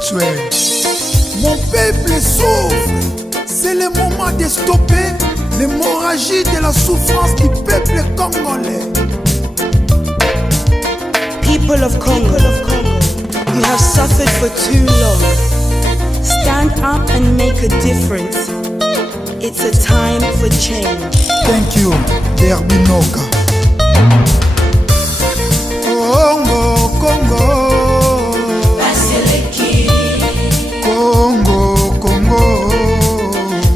spirituel. Mon peuple souffre. C'est le moment de stopper l'hémorragie de la souffrance du peuple congolais. People of Congo, you have suffered for too long. Stand up and make a difference. It's a time for change. Thank you, Derbinoka. Congo, Congo. Baseleki. Congo, Congo.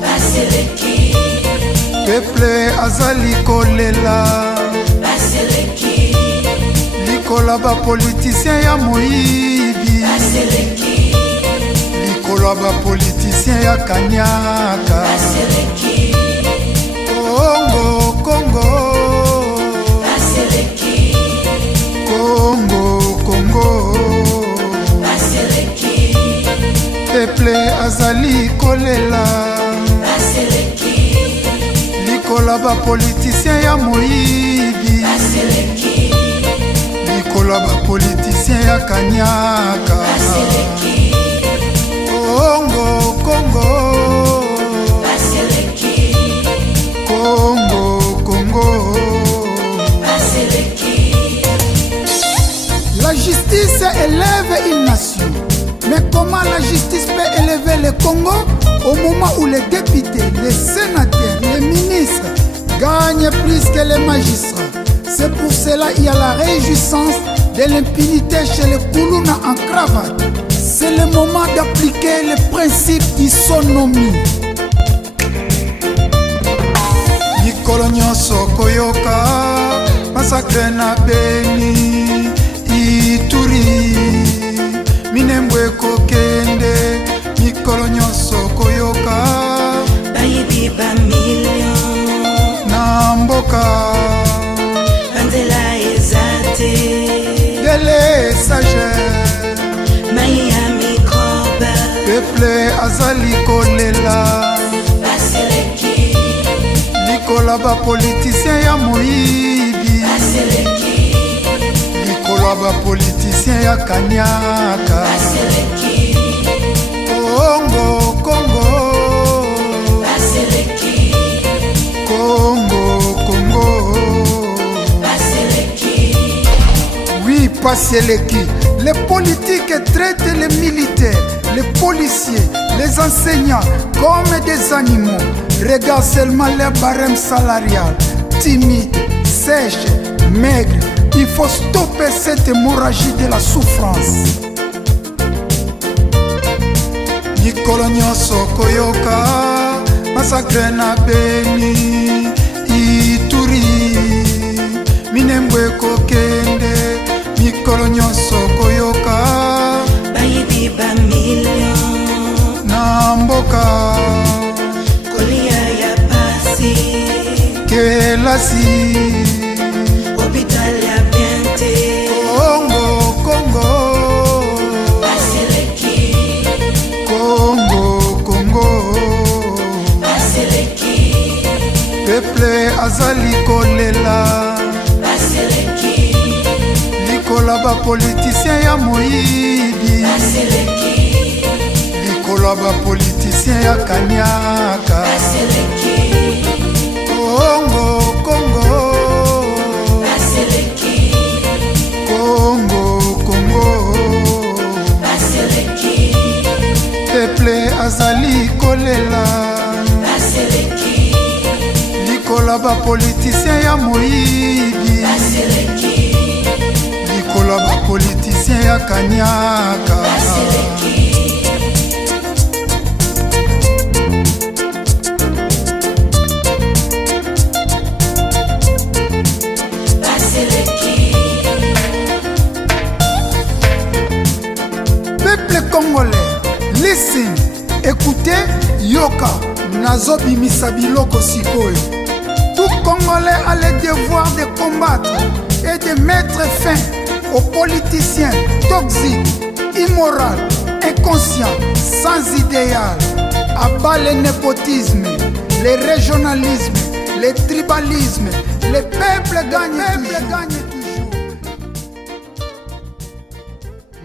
Baseleki. Peuple azali kolela. Baseleki. Likola ba politicien ya moyibi. Baseleki. Likola ba politicien ya kanyaka. Baseleki. Congo, Congo. Baseleki. Congo, Congo. Baseleki. Peuple azali kolela. Baseleki. Likola ba politicien ya moyibi. Baseleki. Likola ba politicien ya kanyaka. Baseleki. Congo, Congo. Baseleki. Congo, Congo. Baseleki. La justice élève une nation. Mais comment la justice peut élever le Congo au moment où les députés, les sénateurs, les ministres gagnent plus que les magistrats? C'est pour cela qu'il y a la réjouissance de l'impunité chez les Koulouna en cravate. C'est le moment d'appliquer le principe d'isonomie. Mikolo nyonso koyoka masakre na Beni Ituri Minembwe kokende mikolo nyonso koyoka Bayibi ba million na mboka Bandela ezate dele sage Miami Koba peuple azali kolela Baseleki. likola ba politicien ya moyibi Baseleki. likola ba politicien ya kanyaka Baseleki. Congo, Congo. Baseleki. Congo, Congo. Baseleki. Oui, Paseleki. Les politiques traitent les militaires, les policiers, les enseignants comme des animaux. Regarde seulement les barèmes salariales, timides, sèches, maigres. Il faut stopper cette hémorragie de la souffrance. Mikolo nyonso koyoka masakre na Beni Ituri Minembwe kokende mikolo nyonso koyoka Bayibi ba million na mboka Kolia ya pasi kelasi Hospital ya Biente Congo, Congo. Baseleki. Congo, Congo. Baseleki. Peuple azali kolela Baseleki. likola ba politicien ya moyibi Baseleki. likola ba politicien ya kanyaka Baseleki. Congo, Congo. Baseleki. Congo, Congo. Baseleki. Peuple azali kolela Baseleki. likola ba politicien ya moyibi Baseleki. likola ba politicien ya kanyaka Baseleki. Baseleki. Peuple congolais, listen, écoutez, yoka, nazobimisa biloko sikoyo. Tout Congolais a le devoir de combattre et de mettre fin aux politiciens toxiques, immoraux, inconscients, sans idéal. Abat le népotisme, le régionalisme, le tribalisme. Le peuple gagne toujours.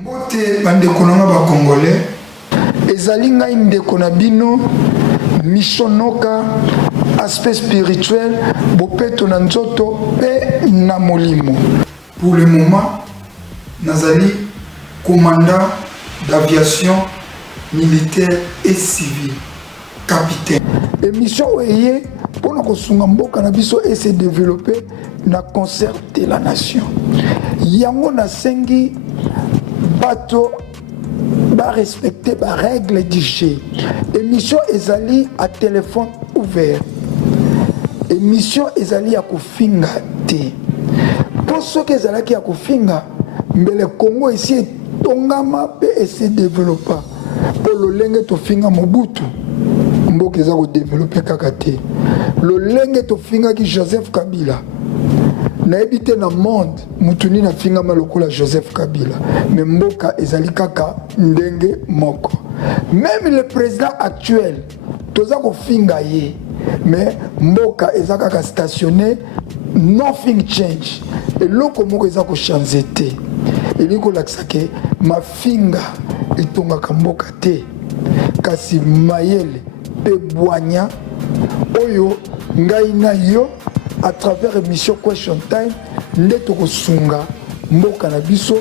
Mbote bandeko nanga ba Congolais. ezali ngai ndeko na bino Mishonoka, aspect spirituel, bopeto na nzoto pe na molimo. Pour le moment, Nazali, commandant d'aviation militaire et civile, capitaine. Émission eye pour nous kosunga mboka na biso et se développer na concert de la nation. Yango na sengi bato ba respecter ba règle du jeu. Émission ezali à téléphone ouvert. Émission ezali ya kofinga te. Pour ceux qui ezalaki ya kofinga, mais le Congo ici tongama pe et se développa. Pour le lenge to finga Mobutu. Mboka eza ko développer kaka te. Le lenge to finga ki Joseph Kabila. Na ebité na monde mutuni na finga malokola Joseph Kabila. Mais mboka ezali kaka ndenge moko. Même le président actuel toza ko finga ye. Mais mboka eza kaka stationné, nothing change. Et loko moko eza ko changer te. Eliko laksake ma finga itonga kamboka te. Kasi mayele pe boanya oyo ngai na yo à travers émission Question Time ndeto ko sunga mboka na biso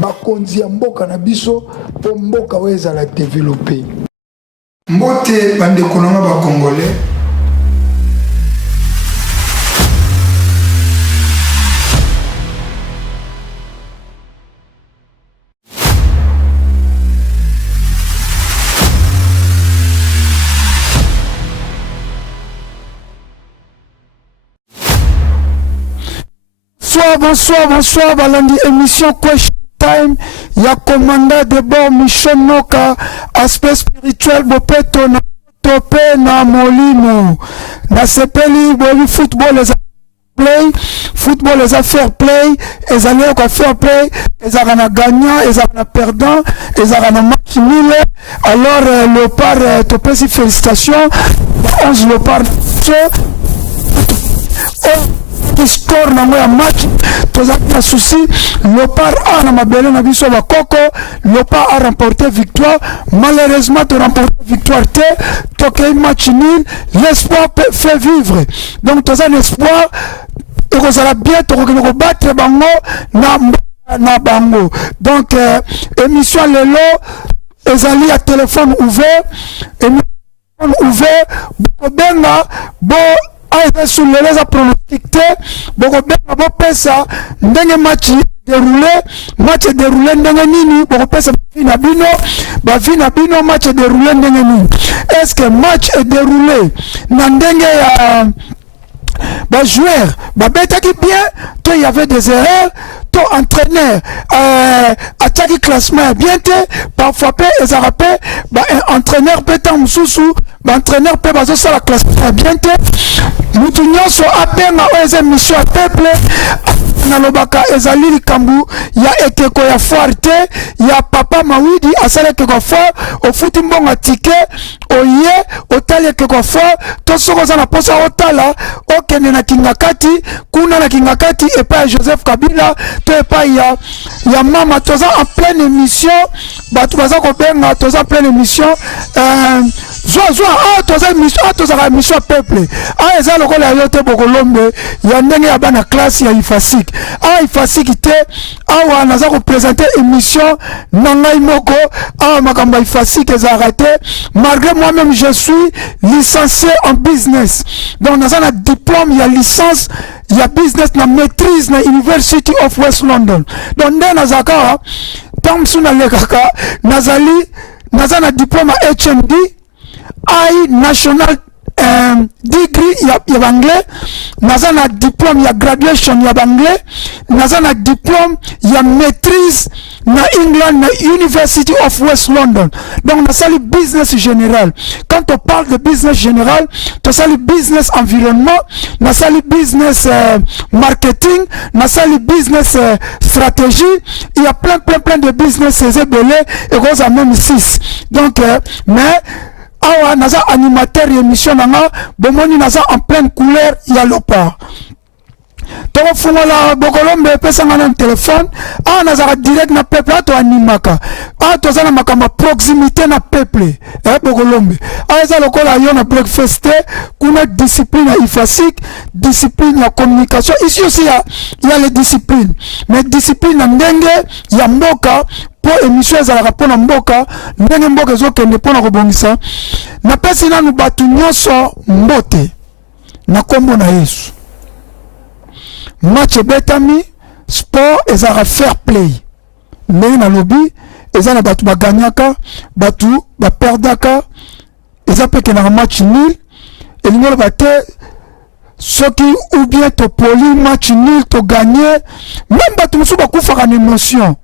bakonzi ya mboka na biso po mboka weza la développer. Mbote bande konanga ba congolais. Bonsoir, balandi émission Question Time, ya commandant de bord Mishonoka, aspect spirituel, bopeto na topé na molimo, na sepeli, boli football, les play, football, les affaires play, les alliés quoi fair play, les arana gagnant, les arana perdant, les arana match nul, alors le par topé si félicitations, 11 le par qui score na un match tous un souci le par a na mabele na biso ba koko le par a remporté victoire malheureusement tu remporté victoire te toqué match nul l'espoir fait vivre donc tous un espoir et que ça va bien te battre bango na bango donc émission lelo ezali à téléphone ouvert benga bo a sur les a pronostiqué beaucoup ben pesa ndenge match déroulé ndenge nini beaucoup pesa vina bino match déroulé ndenge nini est-ce que match est déroulé na ndenge ya ba joueur ba betaki bien toi il y avait des erreurs toi entraîneur attaque classement bien te parfois pe ezarape ba entraîneur petan mususu ba entraîneur pe bazo ça la classement bien te mutu nyonso abenga oyo mission à peuple na lobaka ezali likambu ya ekeko ya forte ya papa mawidi asala ekeko fort ofuti mbonga ticket oye otali ekeko fort to soko za na posa otala okende na kingakati kuna na kingakati epa Joseph Kabila to epa ya mama toza en pleine émission batu baza ko benga toza en pleine émission toza mission peuple eza lokola yo te bokolombe ya ndenge ya bana classe ya ifasik ifasik te awa naza ko présenter émission na ngai moko makambo ifasik ezalaka te malgré moi-même je suis licencié en business donc naza na diplôme ya licence ya business na maîtrise na University of West London donc nde nazaka tamsu na lekaka naza na diplôme ya HND I national degree ya anglais naza na diplôme ya graduation ya anglais naza na diplôme ya maîtrise na England na University of West London donc nasali business général quand on parle de business général nasali business environnement nasali business marketing nasali business stratégie il y a plein de business belé et cause même 6 donc mais awa naza animateur émission nanga bomoni naza en pleine couleur ya lopa toko fungola Bokolombe pesa ngana téléphone nazara direct na peuple ato animaka tozana makamba proximité na peuple Bokolombe eza lokola yo na breakfast kuna discipline ya ifasik discipline ya communication ici aussi il y a les disciplines mais discipline na ndenge ya mboka po émission ezalaka mpona mboka ndenge mboka ezokende mpona kobongisa napesi nanu bato nyonso mbote na kombo na Yesu match betami sport ezalaka fair play ndenge na lobi eza na bato baganyaka bato baperdaka eza peke na match nul elingi oloba te soki ou bien topoli match nul to gagné même bato mosusu bakufaka na émotion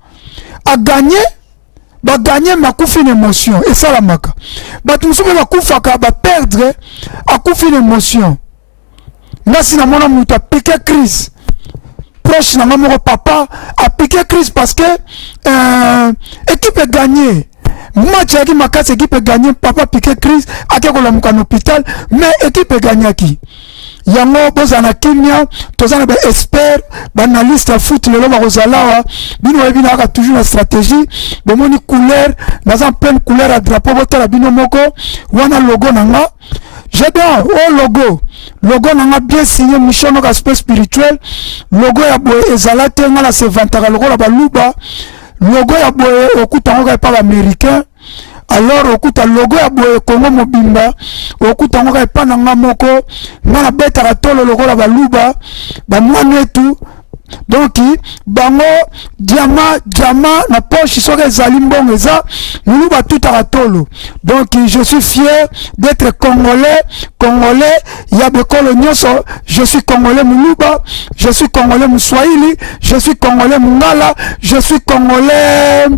a gagné makufi une émotion et ça la maka bato mosusu bakufaka ba perdre akufi une émotion ngasi na mona mutu apike crise proche na moko papa apike crise parce que équipe est gagnée match yaki makasi équipe est gagnée papa pique crise akekolamuka na hôpital mais équipe est gagnée qui yango bozana kimia tozana ba expert ba analyste ya foot lelo ba kozalawa bino yebi na toujours la stratégie bomoni couleur dans en pleine couleur à drapeau botala bino moko wana logo nanga j'ai bien logo nanga bien signé mission ka aspect spirituel logo ya boye ezalate ngala se vantaka logo la baluba logo ya boye okuta ngoka pa américain alors okuta logo ya boye Congo mobimba okuta ngoka epana nga moko ngana betaka tolo logo la baluba bamwana etu donc bango diama na poche soki ezali mbongo eza muluba tutaka tolo donc je suis fier d'être congolais ya bekolo nyonso je suis congolais muluba je suis congolais muswahili je suis congolais mungala je suis congolais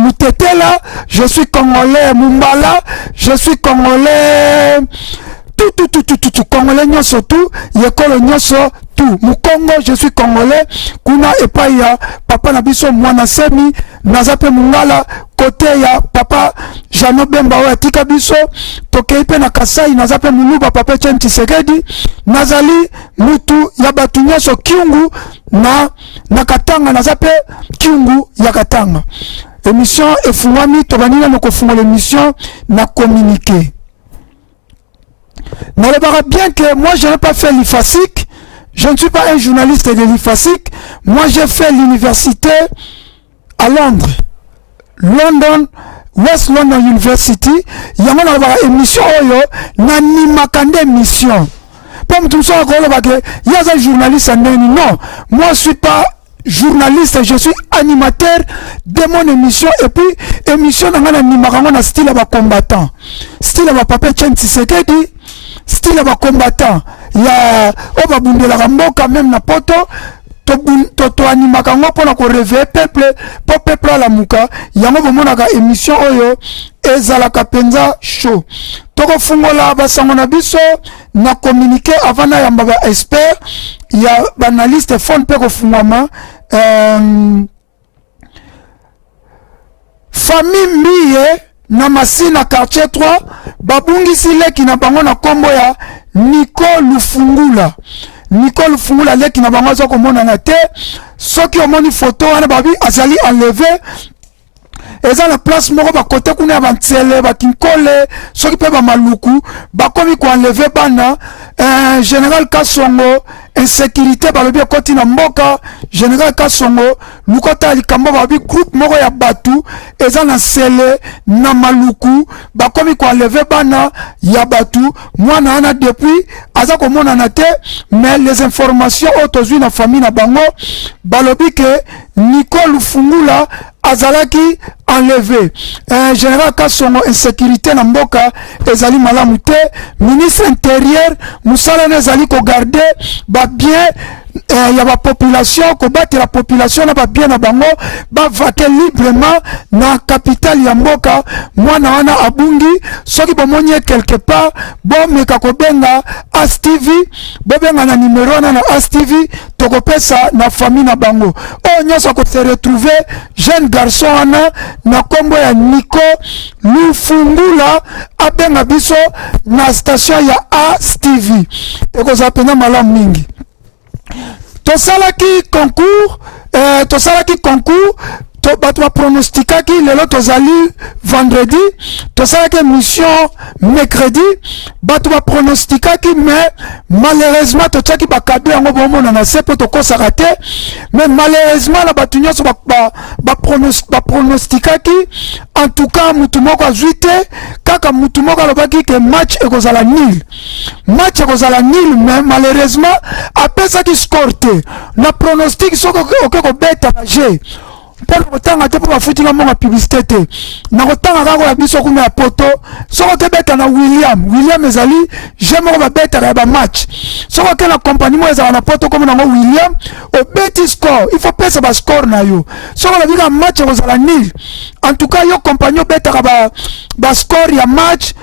mutetela je suis congolais mumbala je suis congolais tout congolais nyonso tout yekolo nyonso tout mukongo je suis congolais kuna epai ya papa na biso mwana semi nazape mungala côté ya papa Jano Bemba oyo atika biso tokei pe na Kasai nazape muluba papa Etienne Tshisekedi nazali mutu ya batu nyonso kiungu na Katanga nazape kiungu ya Katanga émission efungwami tobanina na kofungola émission na communiquer. N'allez bien que moi je n'ai pas fait l'IFASIC, je ne suis pas un journaliste de l'IFASIC, moi j'ai fait l'université à Londres, West London University, il y a une émission, il y a une émission. Comme tout ça, il y a un journaliste, non, moi je ne suis pas journaliste, je suis animateur de mon émission et puis émission dans un style de combattant, style de papa Etienne Tshisekedi, style de combattant. Il y a Obabundela Rambo quand même na poto to animaka ngo pona ko réveiller peuple pour peuple la muka yango bomonaka émission oyo ezalaka penza show toko fungola basango na biso na communiquer avant na yamba ba expert ya banaliste fond pe ko fungama famille Mbiye na Masina quartier 3 babungisi leki na bango na kombo ya Nicole Fungula leki na bango zo komona na te soki omoni photo wana babi azali enlevé eza na place moko ba côté kuna ya bantsele ba kinkole soki pe ba maluku ba komi ko enlever bana général Kasongo insécurité balobi koti na mboka général Kasongo lukota likambo babi groupe moko ya batu eza na sele na maluku ba komi ko enlever bana ya batu mwana ana depuis aza komona na te mais les informations autozui na famille na bango balobi ke Nicole Fungula azalaki enlevé général Kasongo insécurité na mboka ezali malamu te ministre intérieur musala ezali ko garder ba bien ya ba population ko battre la population na ba bien na bango ba vaquer librement na capitale ya mboka mwana wana abungi soki bomoni quelque part bomeka ko benga As TV bobenga na numéro na As TV tokopesa na famille na bango o nyoso ko se retrouver jeune garçon wana na kombo ya Nico Lufungula abenga biso na station ya As TV ekozapena malamu mingi tosalaki concours bato bapronostikaki lelo tozali vendredi tosalaki émission mercredi bato bapronostikaki mais malheureusement totiaki bakado yango bomona na se mpo tokosaka te mais malheureusement na bato nyonso bapronostikaki en tout cas mutu moko azwi te kaka mutu moko alobaki ke match ekozala nil mais malheureusement apesaki score te na pronostic soki oke kobeta baje pour kotanga te po bafutinga monga publicité te na kotanga kaka ya biso kuna ya poto soko kebeta na William ezali je moko babetaka ya bamatch soko ke na kompani mo ezala na poto komo nango William obeti score il faut pesa bascore na yo soko babika match ekozala nil en tout cas yo kompani obetaka bascore ya match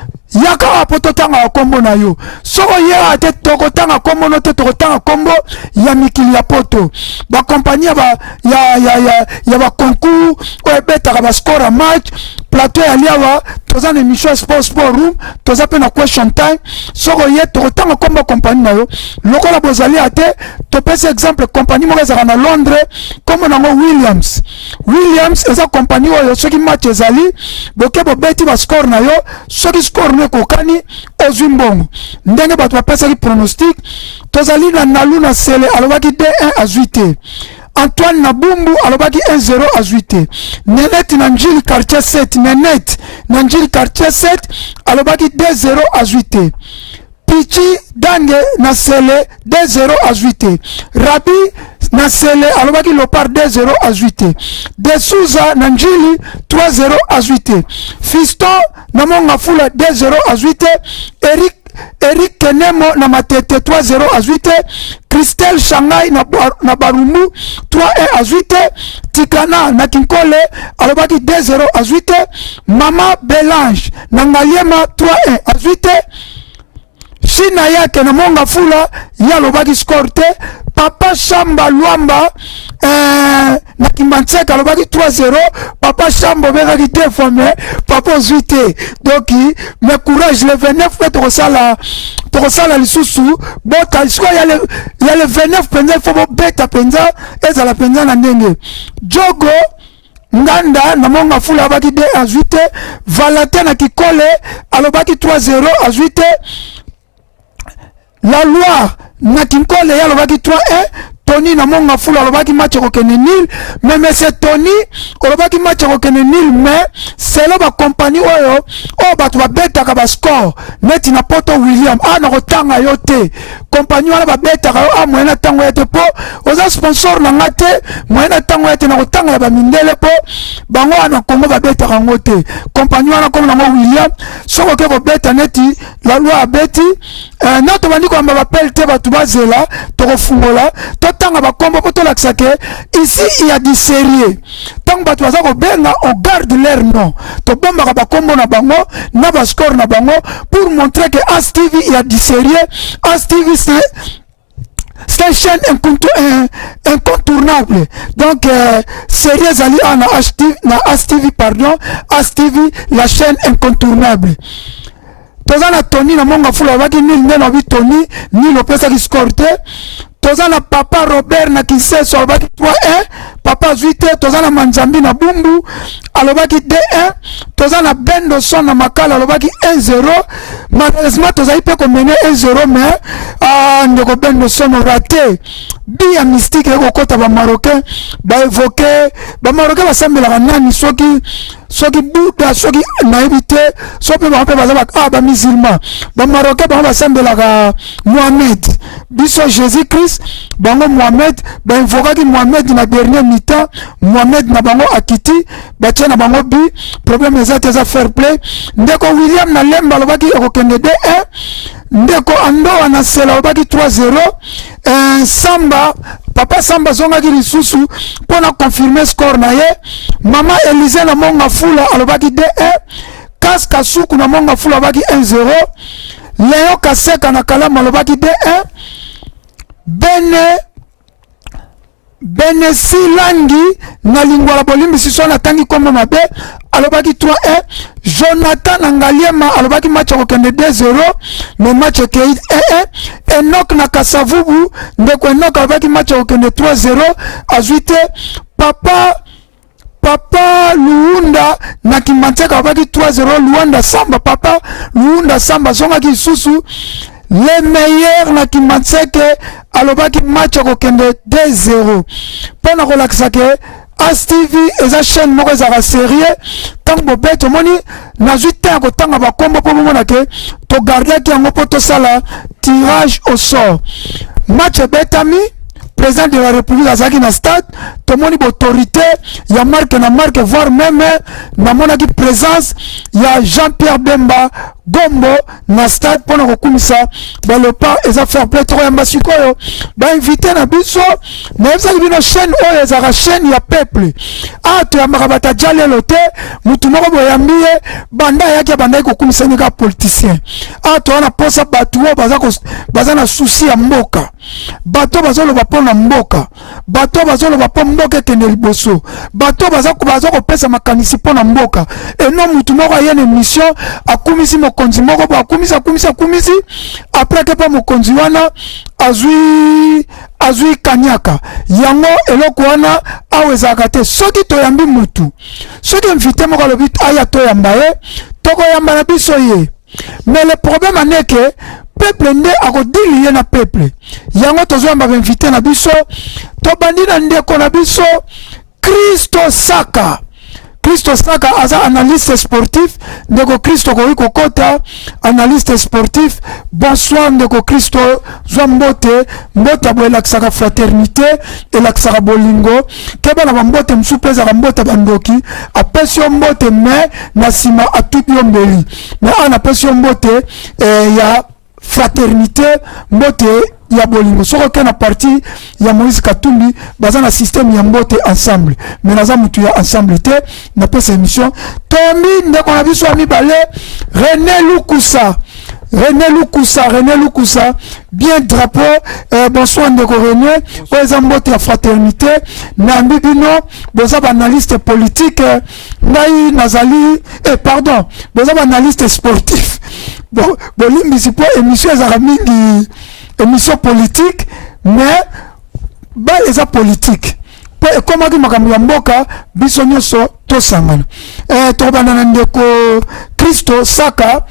yaka apo totanga kombo na yo soko ye ate tokotanga kombo no te tokotanga kombo ya mikili ya poto ba compagnie ya ba concours o ebetaka ba score match plateau ya liawa toza na émission sport room toza pe na question time soko ye tokotanga kombo compagnie na yo lokola bozali ate topesa exemple compagnie moko ezaka na Londres kombo nango Williams eza compagnie oyo soki match ezali boke bobeti ba score na yo soki score ne kokani ozwi mbongo ndenge bato bapesaki pronostic tozali na Nalu na Sele alobaki 2-1 azwi te Antoine Nabumbu alobaki 1-0 azwi te Nenette na Njili quartier 7 alobaki 2-0 azwi te Pichi Dange na Sele 2-0 azwi te Rabi na Sele alobaki Lopar 2-0 azwi te De Souza na Njili 3-0 azwi te Fiston na Mongafula 2-0 azwi te Eric Kenemo na Matete 3-0 azwi te Christelle Shanghai na Barumbu 3-1 azwi te Tikana na Kinkole alobaki 2-0 azwi te Mama Belange na Ngaliema 3-1 azwi te Shina yake na Mongafula ya alobaki score te Papa Shamba Luamba na Kimbanseka alobaki 3-0 Papa Shamba obekaki 2 fois mais Papa ozwi te donc mais courage le 29 fait tokosala lisusu bota siko ya le 29 penza faut beta penza ezala penza na ndenge Jogo Nganda na Mongafula alobaki 2 azwi te Valentin na Kikole alobaki 3-0 azwi te La Loire na Kinkole ya alobaki 3-1 Tony na Mongafula alobaki match kokene nil mais c'est Tony alobaki match kokene nil mais c'est là ba compagnie oyo bato babetaka ba score neti na poto William na kotanga yo te compagnie wana babetaka moyena tango yete po oza sponsor na ngate moyena tango yete na kotanga ya ba mindele po bango wana Kongo babetaka ngote compagnie wana comme nango William soko ke ko beta neti La Loi abeti nato bandi ko amba bapel te bato bazela tokofungola tanga ba kombo poto laksake ici il y a du sérieux tant bato baza ko benga on garde leur nom to bomba ba kombo na bango na ba score na bango pour montrer que As TV il y a du sérieux As TV c'est une chaîne incontournable donc sérieux ali na As TV pardon As TV la chaîne incontournable tozana Tony na Mongafula abaki nil neno bi Tony ni lopesa ki score te tozana Papa Robert na Kiseso alobaki 3-1 Papa Zuite tozana Manzambi na Bumbu alobaki 2-1 tozana Bendo Son na Makala alobaki 1-0 malheureusement tozali pe ko mener 1-0 mais ndeko Bendo Son raté Bia mystique eko kota ba Marocain ba évoquer ba Marocain basambela nani soki Bouddha soki naibite soki ba pe ba musulman ba Marocain ba basambela ka Mohamed biso Jésus Christ bango Mohamed ba invokaki Mohamed na dernier mi-temps Mohamed na bango akiti ba tia na bango bi problème eza fair play ndeko William na Lemba lobaki ekokende 2-1 ndeko Ando na Sela lobaki 3-0 Samba Papa Samba zongaki lisusu pona confirmer score na ye Mama Elise na Mongafula alobaki 2-1 Kaska Suku na Mongafula alobaki 1-0 Leo Kaseka na Kalama alobaki 2-1 Bene Silangi na lingwa la bolimbi siso na tangi kombo mabe alobaki 3-1. Jonathan Angaliema alobaki match akokende 2-0 mais match ekei 1-1. Enoch na Kasavubu ndeko Enoch alobaki match akokende 3-0 azwi te. Papa Luunda na Kimantseka alobaki 3-0. Luanda Samba Papa Luunda Samba zongaki susu le meilleur na Kimantseke alobaki match akokende 2-0. Pona kolakisa ke ASTV eza chaîne moko ezaka sérieux tant bobe tomoni nazwi te ya kotanga bakombo mpo bomona ke togardaki yango mpo tosala tirage au sort. Match ebetami, président de la République azalaki na stade, tomoni autorité ya marque na marque voire même namonaki présence ya Jean-Pierre Bemba Gombo na stade mpona kokumisa balopa eza fair play toko yamba sikoyo bainvite na biso nayebisaki bino chaîne oyo ezalaka chaîne ya peuple toyambaka bato aja lelo te mutu moko boyambi ye banda ayaki abandaki kokumisa nika politicien toza na posa bato oyo baza na susi ya mboka, bato bazoloba mpo na mboka, bato bazoloba mpo mboka ekende liboso, bato baza kopesa makanisi mpo na mboka eno mutu moko aye na émission akumisi mokonzi moko bo akumisi après ke pa mokonzi wana azwi kanyaka yango eloko wana awa ezalaka te soki toyambi mutu soki invité moko alobi aya toyamba ye tokoyamba na biso ye mais le problème aneke peuple nde akodili ye na peuple yango tozoyamba bainvité na biso tobandi na ndeko na biso Christo Saka aza analyste sportif ndeko Christo koyi kokota analyste sportif. Bonsoir ndeko Christo, zwa mbote abo elakisaka fraternité elakisaka bolingo keba na bambote msupe ezaka mbote bandoki apesi yo mbote me na nsima atubi yo mbeli me ana apesi yo mbote ya fraternité mbote ya bolingo soko ke na parti ya Moïse Katumbi baza na système ya mbote ensemble mais naza mutu ya ensemble te na pesa émission tombi ndeko na biso ami bale René Lukusa bien drapeau bonsoir ndeko René oza mbote ya fraternité na mbibino boza ba analyste politique ngai nazali boza ba analyste sportif bolimbisi po émission ezaka mingi émission politique mais les politique comment que makambo ya mboka biso nyonso tosangana tobanda ndeko Christo Saka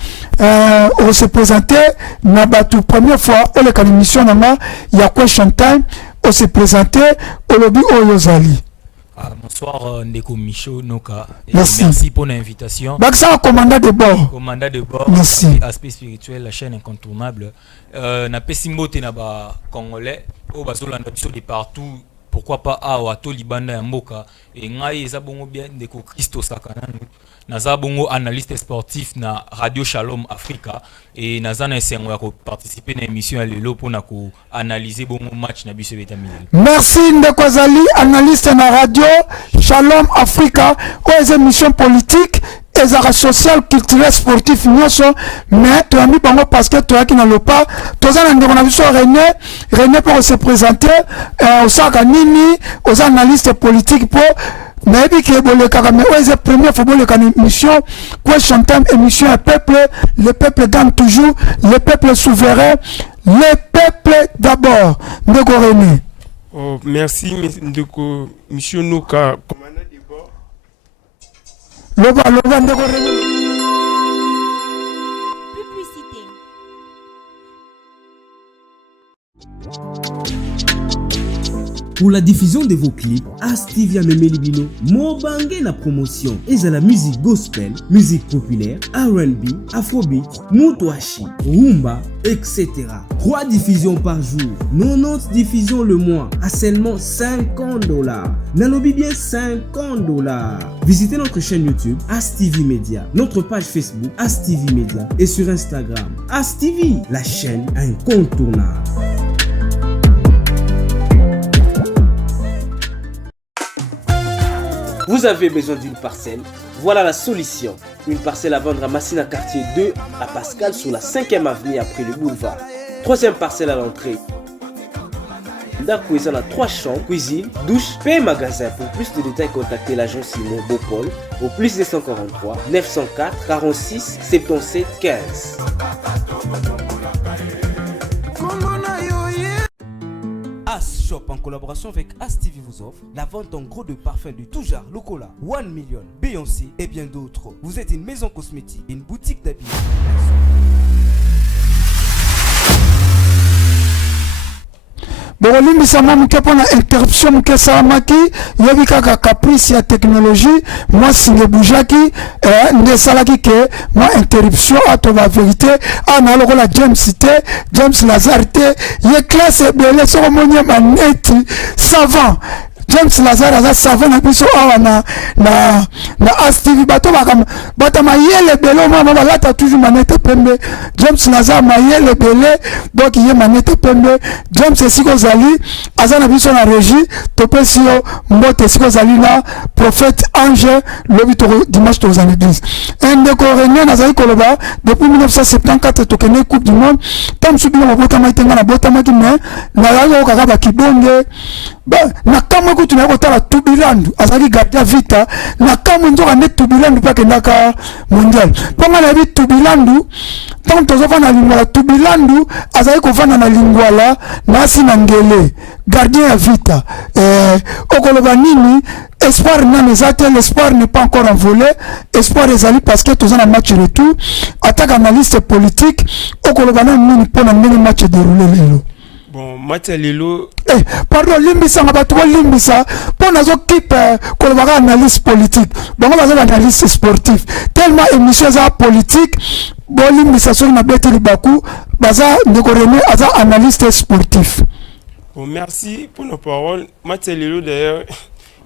on se présentait na batu première fois on les émission nanga ya question time on se présentait au lobby oyozali. Bonsoir Ndeko Micho Noka. Merci pour l'invitation. Baksa commandant de bord. Commandant de bord. Merci. Aspect spirituel, la chaîne incontournable. Na pesimbo te na ba congolais au bazolanda biso de partout. Pourquoi pas awa to libanda ya mboka et ngai eza bongo bien Ndeko Christo Saka naza bongo analyste sportif na Radio Shalom Africa et naza na esengo ya ko participer na émission ya lelo pona ko analyser bongo match na biso betamili. Merci Ndeko Zali, analyste na Radio Shalom Africa aux émissions politiques ezaka social culturel sportif nyonso mais toyambi bango parce que toyaki na lopa toza na ndeko na biso René pour se présenter osaka nini oza analyste politique po nayebi ke bolekaka mais oyo première fois boleka na émission question time émission ya peuple, le peuple gagne toujours, le peuple souverain, le peuple d'abord. Ndeko René. Merci Ndeko Micho Noka commandant de bord. Loba Ndeko René. Publicité. Pour la diffusion de vos clips, ASTV Memeli Mobange la promotion et la musique gospel, musique populaire, R&B, Afrobeat, Moutouachi, Rumba, etc. 3 diffusions par jour, 90 diffusions le mois à seulement $50. Nalobi bien $50. Visitez notre chaîne YouTube ASTV Media, notre page Facebook ASTV Media et sur Instagram ASTV, la chaîne incontournable. Vous avez besoin d'une parcelle? Voilà la solution. Une parcelle à vendre à Massina quartier 2 à Pascal sur la 5e avenue après le boulevard. 3e parcelle à l'entrée. Ndako est dans 3 chambres, cuisine, douche, paix magasin. Pour plus de détails, contactez l'agent Simon Bopol au plus 243 904 46 77 15. As Shop en collaboration avec As TV vous offre la vente en gros de parfums de tout genre, Locola, 1 Million, Beyoncé et bien d'autres. Vous êtes une maison cosmétique, une boutique d'habillement. bokolimbisama moke mpona interruption moke esalamaki yebi kaka caprice ya technologie mwasi ngebujaki nde esalaki ke mwa interruption ato bavérité ana lokola James te James Lazare te ye classe ebele soko moni maneti savant James Lazare aza savant na biso awa na As TV bato bata mayele bele mama balata toujours manete pembe James Lazare mayele bele donc ye manete pembe James esiko zali aza na biso na régie topesi yo mbote esiko zali na prophète ange lobi to dimanche to en église ndeko René nazali koloba depuis 1974 tokende coupe du monde tam subino mabota maitenga na bota makime na yalo kaka bakibonge na kamwe kutu na kotala Tubilandu azali gardien vita na kamwe nzoka ne Tubilandu pa kendaka mondial ponga na bi Tubilandu tant tozofa na lingwala Tubilandu azali kovanda na lingwala na sina ngele gardien ya vita okoloba nini espoir na nezate l'espoir n'est pas encore envolé espoir ezali parce que toza na match retour attaque analyste politique okoloba na nini pona ndenge match déroulé lelo. Bon, match à Lelo. Pardon, limbisa ngabatu limbisa pour nazo keep kolobaka analyse politique. Bango bazo analyse sportif. Tellement émission za politique, bon limbisa so na beti libaku, baza ndeko René aza analyste sportif. Bon, merci pour nos paroles. Match à Lelo d'ailleurs,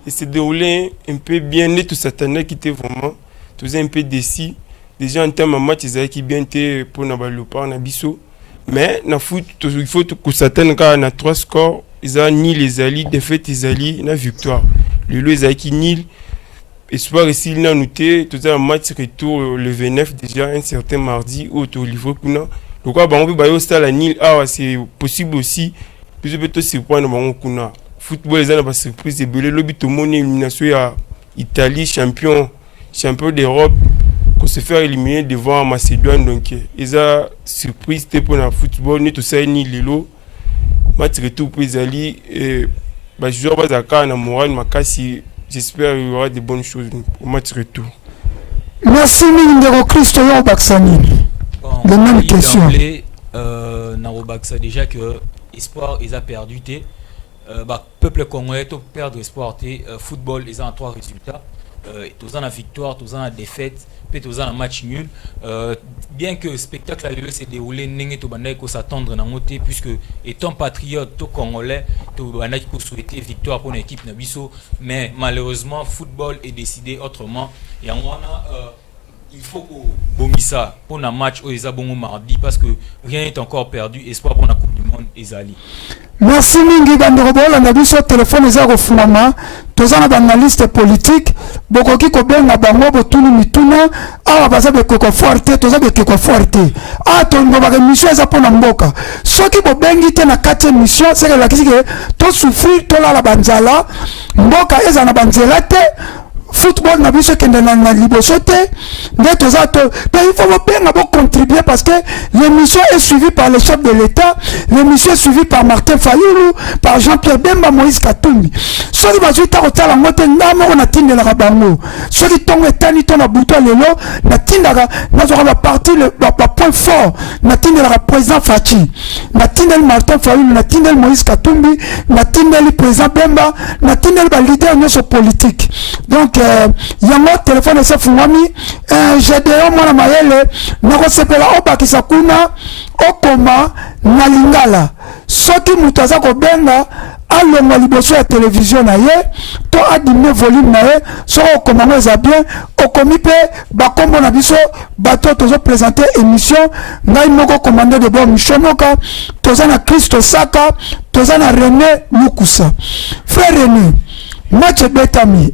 il s'est déroulé un peu bien net tout Satané qui était vraiment tout un peu décis. Déjà en termes de match, ils avaient qui bien été pour Nabalupa, Nabiso. Mais dans foot, il faut que Satan ait 3 scores. Ils ont ni les alliés, défaite les alliés, la victoire. Le lot, ils ont qui nil. Espoir ici, il a noté tout un match retour le 29 déjà, un certain mardi, au niveau kuna. Donc, on peut bailler au stade à nil. Ah, c'est possible aussi. Plus de peut surprendre dans kuna. Football, ils ont pas surprise. Le lobby, tout le monde élimination à Italie, champion d'Europe. Qu'on se fait éliminer devant Macédoine, donc ils ont surprise pour le football, ni tout ça ni lilo. Match retour pour les alliés, bah je vois à Kana moral, makasi. J'espère qu'il y aura de bonnes choses au match retour. Merci Mindero Christo Baksani. La même question. Narobaksa déjà que espoir ils a perdu té. Peuple congolais to perdre espoir té. Football ils ont 3 résultats. Tous en la victoire, tous en la défaite. Peut-être un match nul. Bien que le spectacle s'est déroulé, il faut s'attendre à monter puisque étant patriote, tout congolais, tout souhaiter victoire pour l'équipe Nabiso, mais malheureusement, football est décidé autrement. Et il faut que ça pour un match au Ezabongo mardi parce que rien n'est encore perdu. Espoir pour la Coupe du Monde Ezali. Merci mingi bandorobola on a vu sur téléphone ezako fumama tozana d'analyste politique bokoki ko benga bango botuni mituna awa baza be koko forte toza be koko forte to ndo ba mission eza pona mboka soki bo bengi te na 4e mission c'est que la kisike to souffrir to la banzala mboka eza na banzela te football na biso kende na liboso te nde toza to il faut bien contribuer parce que l'émission est suivie par le chef de l'État, l'émission est suivie par Martin Fayoulou, par Jean-Pierre Bemba, Moïse Katumbi. Soki bazuita kotala ngote ndamo na tindela bango. Soki tongo etani to na buto lelo na tindaka na zo ba parti le point fort na tindela président Fachi, na tindel Martin Fayoulou, na tindel Moïse Katumbi, na tindel président Bemba, na tindel ba leader nyonso politique. Donc yango téléphone esa fungami GDO mwana mayele nako sepela obakisa kuna okoma na lingala soki mutu aza kobenga alonga liboso ya télévision na ye to adime volume na ye so okoma ngo eza bien okomi pe bakombo na biso bato tozo présenter émission ngai moko commandant de bord Mishonoka toza na Christo Saka toza na René Lukusa frère René match betami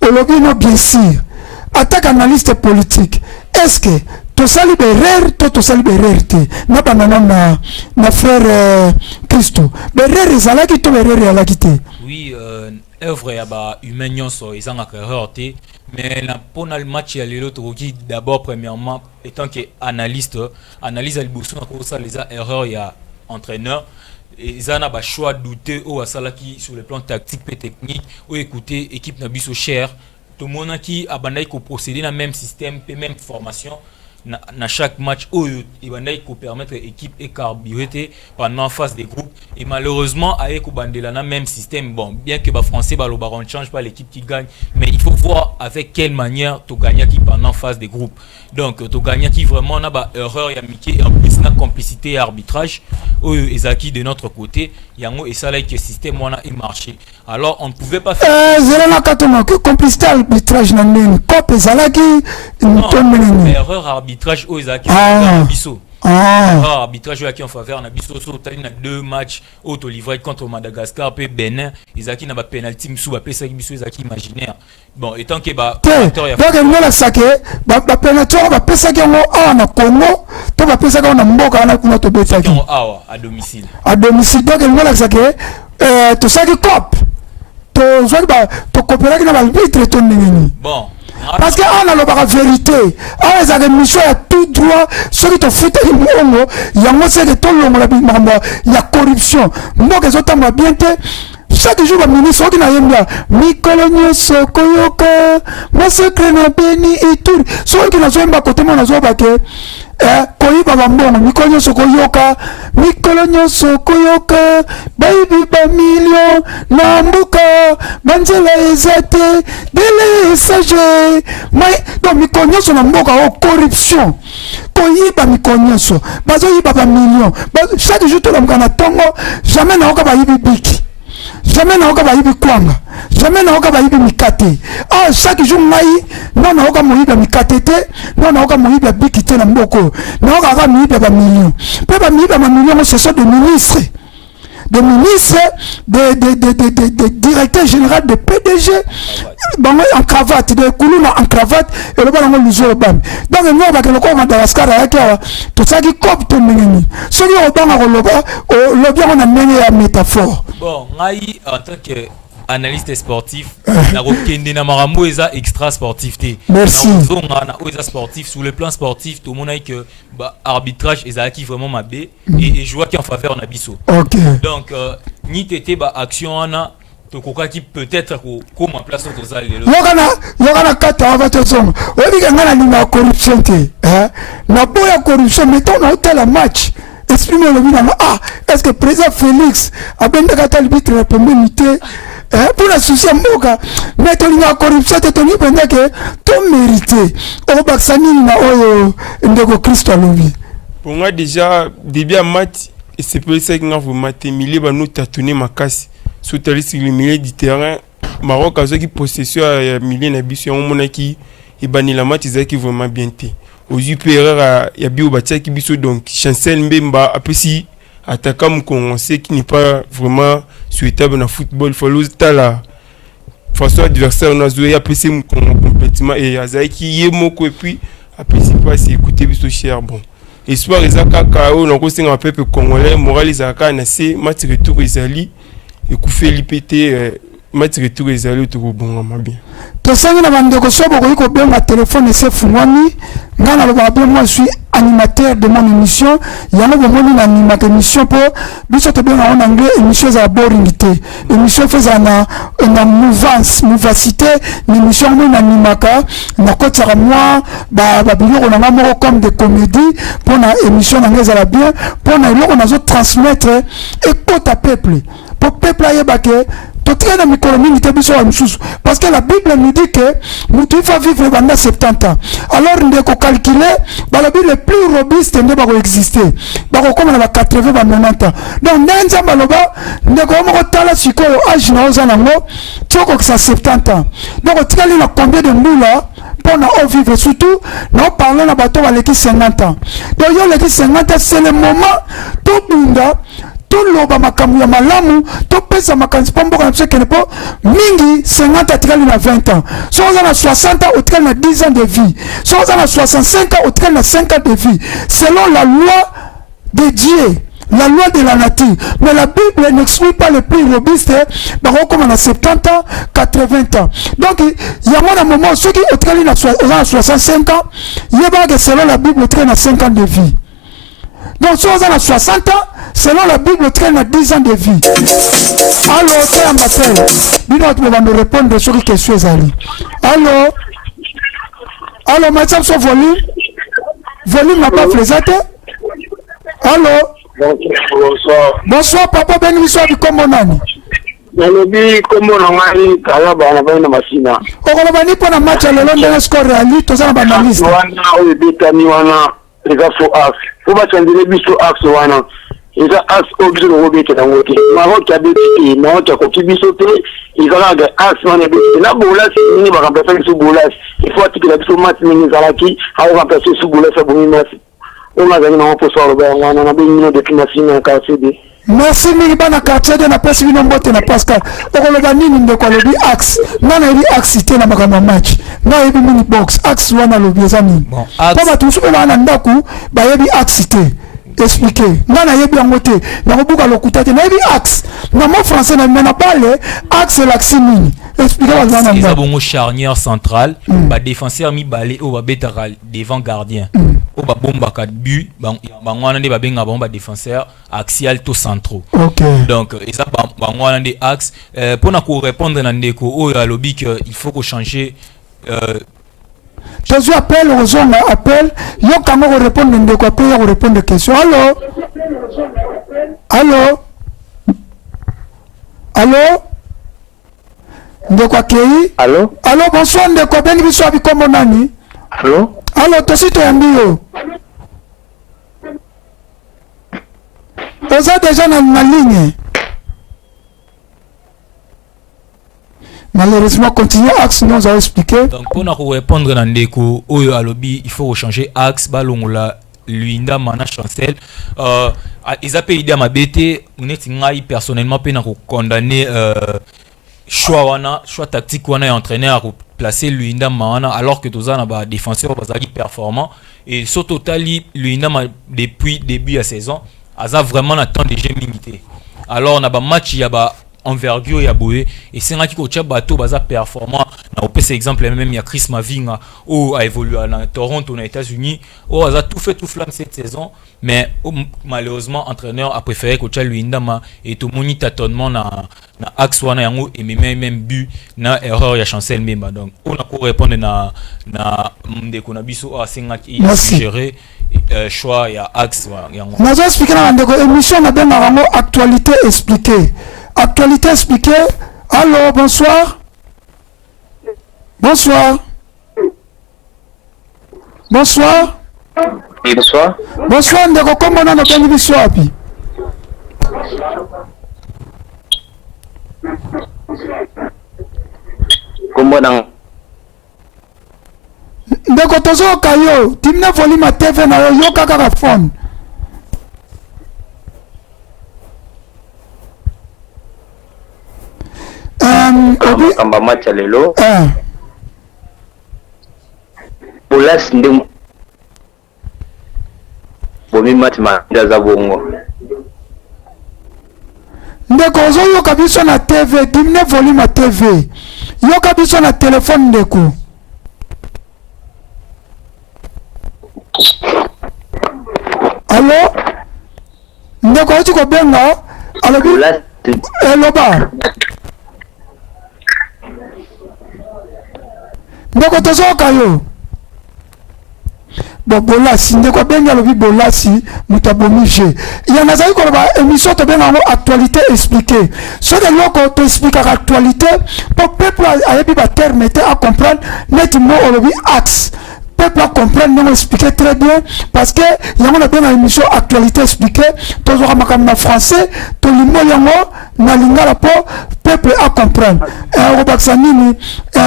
olobino bien sûr attaque analyste politique est-ce que tosali berere to tosali berere te na banana na frère Christo berere ezalaki to berere alaki te. Oui, œuvre ya ba humain nyonso ezangaka erreur te, mais pour le match ya lelo tokoki d'abord premièrement étant que analyste analyse à liboso na ko ça les erreurs ya entraîneur et ça n'a pas choix douter au asalaki sur le plan tactique et technique ou écouter équipe na biso cher tout le monde qui a bandai ko procéder dans même système et même formation na chaque match où il bandai ko permettre équipe et carburer pendant phase des groupes et malheureusement avec bandela na même système bon bien que ba français ba le baron change pas l'équipe qui gagne mais il faut voir avec quelle manière tu gagner qui pendant phase des groupes donc tu gagner qui vraiment na ba erreur ya Mickey et en plus na complicité et arbitrage ou ezaki de notre côté yango et ça là que système on a marché alors on ne pouvait pas faire zéro na katoma que complicité arbitrage na nini cop ezalaki erreur arbitrage au ezaki biso arbitrage qui en faveur na biso so tali na deux matchs au livré contre Madagascar pe Bénin ezaki na ba penalty msu ba pesa biso ezaki imaginaire bon étant que ba donc ngola sake ba penalty ba pesa ki ngo na Congo to ba pesa ka na mboka na kuna to betaki à domicile donc ngola sake to saki cop to zwaki ba to coopérer na ba arbitre to nini bon parce que on a la vérité on a des missions à tout droit ceux qui te foutent il y a moi c'est que tout le monde il y a corruption donc les autres bien chaque jour le ministre qui n'a rien bien Mikolonio Sokoyoka moi secret na beni et tout ceux qui n'ont pas côté mon azo baké koyiba bambongo Mikolonio Sokoyoka baby ba million na mbuka banzela ezate dele sage mai donc Mikolonio na mbuka o corruption koyiba Mikolonio bazo yiba ba million chaque jour to la tongo jamais na oka ba yibi biki jamais na oka ba yibi kwanga jamais na oka ba yibi mikate chaque jour mai non na oka moyiba mikate te non na oka moyiba biki te na mboko na oka ka moyiba ba million pe ba moyiba ba million ce sont des ministres de directeur général de PDG en cravate de Koulouna en cravate et le ballon l'uso bam donc nous va que le corps Madagascar avec tout ça qui copte ton nini ce qui au bang le bien on a mené la métaphore bon ngai en tant que analyste sportif na rokende na marambo eza extra sportif te merci na oza sportif sur le plan sportif tout le monde a que arbitrage ezaki vraiment mabé et joie qui en faveur na biso donc ni tété ba action ana to koka qui peut-être comme en place to za lelo yokana kata va te songa obi ngana ni na corruption te na boya corruption mettons na hôtel match exprime le bina est-ce que président Félix a bien de l'arbitre la première unité pour la souci mboka mais to linga corruption te to ni penda que to mérité o baksani na oyo ndeko Christo lobi pour moi déjà début à match et c'est pour ça que nous avons maté milieu ba nous tatoné makasi sur le milieu du terrain Maroc a qui possession à milieu na biso on mona qui et bani la match qui vraiment bien té aux UPR ya bio batia qui biso donc Chancel Mbemba apesi attaquant mkongolais qui n'est pas vraiment souhaitable dans le football. Il faut la façon adversaire on a joué apesi complètement et Azaiki Yemoko et puis apesi pas c'est écouter biso cher bon espoir ezaka kao na kosenga peuple congolais moral ezaka na c'est match retour ezali et koufe lipete match retour ezali to bonga bien tosangi na bandeko sobo ko benga téléphone et c'est fungwani ngana le babé moi je suis animateur de mon émission yana bomoni na animateur émission pour biso to benga en anglais émission za boring te émission faisant na mouvacité émission mon animaka na kotsa moi ba biloko na moko comme des comédies pour na émission na ngeza la bien pour na iloko na zo transmettre écoute à peuple pour peuple ayebake parce que la Bible nous dit que nous devons vivre pendant 70 ans. Alors nous devons calculer, la Bible est plus robuste ne va exister. Comme on a 80 90 ans. Donc nous devons tala siko âge na ozanango toko que ça 70 ans. Donc on a combien de nous là pour nous vivre surtout nous parlons na bateau avec 50 ans. Donc yo les 50 ans c'est le moment tout bunda toloba makambo ya malamu topesa makanisi mpo mboka na biso ekende mpo mingi 50 atikali na 20 ans so oza na 60 otikali na 10 ans de vie so oza na 65 otikali na 5 ans de vie selon la loi de Dieu, la loi de la nature. Mais la Bible n'exclut pas les plus robustes, comme on a 70 ans, 80 ans. Donc, il y a un moment, ceux qui ont 65 ans, il y a que selon la Bible, ils ont 5 ans de vie. Donc, ceux qui ont 60 ans, selon la Bible, ils ont 10 ans de vie. Alors, c'est un appel. Nous va me répondre sur les questions. Alors, Mathieu, son volume. Volume n'a pas flésaté. Allô? Bonsoir. Bonsoir, papa Ben Wiswa du Komonani. Nalobi kombo na ngai kala bana bana masina. Okoloba ni pona match ya lelo ndenge score reali tozana ba analyst. Wana oyo betani wana eza so axe. Faut ba chandile biso axe wana. Eza axe obiso no bete na wote. Maroc ya beti, Maroc ya koki biso te. Izala ga axe wana beti. Na bola si ni ba remplacer sous bola. Il faut attirer biso match ni zalaki, a remplacer sous bola sa boni match. On a gagné un peu sur le banc, on a besoin de climatisme en quartier D. Merci Miriba na quartier D na pesi bino mbote na Pascal. Okoloba nini ndeko lobi axe. Nana ebi axe te na makama match. Na ebi mini box axe wana lobi eza nini. Bon, axe. Ba tusupe bana ndaku ba ebi axe te. Expliquer. Nana yebi yango te. Na kobuka lokuta te na ebi axe. Na mo français na mena bale axe l'axe nini. Expliquer ba zana. Ils ont charnière centrale, ba défenseur mi balé au ba bétaral devant gardien. Au ba bomba 4 buts, bangwana nde ba benga bomba défenseur axial to centraux. Okay. Donc ça bangwana nde axe pour na ko répondre na ndeko o ya lobby que il faut ko changer Jésus appelle Ozonga appelle yo kango ko répondre ndeko appelle yo répondre question. Allô? Allô? Allô? Ndeko akei? Allô? Allô, bonsoir ndeko beni biso abi kombo nani? Allô? Allô, tosito yambio. Oza déjà na ligne. Malheureusement, continuez axe, nous avons expliqué. Donc, pour nous répondre à Ndeko, Oyo Alobi, il faut changer axe, Balongola, Luinda, Mana, Chancel. Ils appellent l'idée à ma BT, personnellement, pour condamner choix tactique, on a entraîné à placer Luinda, Mana, alors que tous les défenseurs sont performants. Et surtout, Luinda, depuis le début de la saison, a vraiment un temps de jeu limité. Alors, on a un match, il y a envergure ya boye et c'est un qui coach bateau baza performant na opé c'est exemple même il y a Chris Mavinga ou a évolué à Toronto aux États-Unis ou a tout fait tout flamme cette saison mais malheureusement entraîneur a préféré coach Luindama et tout moni tâtonnement na axe wana yango et même but na erreur ya Chancel Mbemba donc on a pour répondre na ndeko na biso a senga qui suggérer choix ya axe yango na zo expliquer na ndeko émission na ben na actualité expliquée. Actualité expliquée. Allô, bonsoir. Bonsoir. Bonsoir. Oui, bonsoir. Bonsoir, ndeko kombo na bengi biso api. Kombo na ndeko tozo kayo, timne volume TV na yo kaka phone. kamba match lelo Bolas ndem bomi match manda za bongo ndeko ozoyoka biso na TV dimne volume TV yoka biso na telefone ndeko allo ndeko oti ko benga alobi eloba ndeko tozoka yo bolasi ndeko benga lobi bolasi mutabomije ya nazali ko ba émission to benga actualité expliquée so de loko to expliquer actualité pour peuple ayebi ba terme à comprendre net mo lobi axe peuple à comprendre non expliquer très bien parce que yango na benga émission actualité expliquée to zo makam na français to limo yango na lingala po peuple à comprendre robaksa nini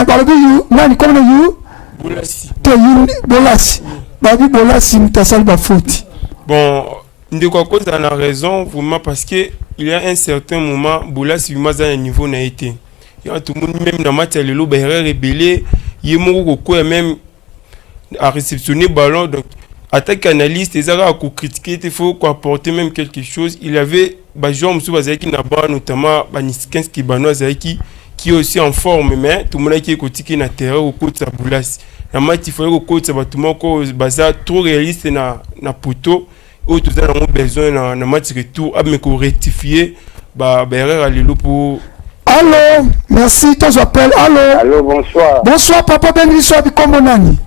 balobi yu nani comme yu bolasi to yu bolasi babi bolasi mutasali ba faute bon ndeko cause a raison vraiment parce que il y a un certain moment bola si vraiment à un niveau n'a été il y a tout le monde même dans match le lo berre rebellé il moko ko même à réceptionner ballon donc attaque analyste les a ko critiquer il faut ko apporter même quelque chose il avait ba joueur musu bazaki na ba notamment ba Niskinski banoise qui est aussi en forme mais tout le monde qui est côté na terrain au côté sa boulasi na match il faut ko côté ba tout le monde baza trop réaliste na poteau où tout ça a besoin na match retour à me rectifier ba erreur à l'élo pour. Allô, merci, toi j'appelle. Allô. Allô, bonsoir. Bonsoir, papa Ben Swapi, comment nani?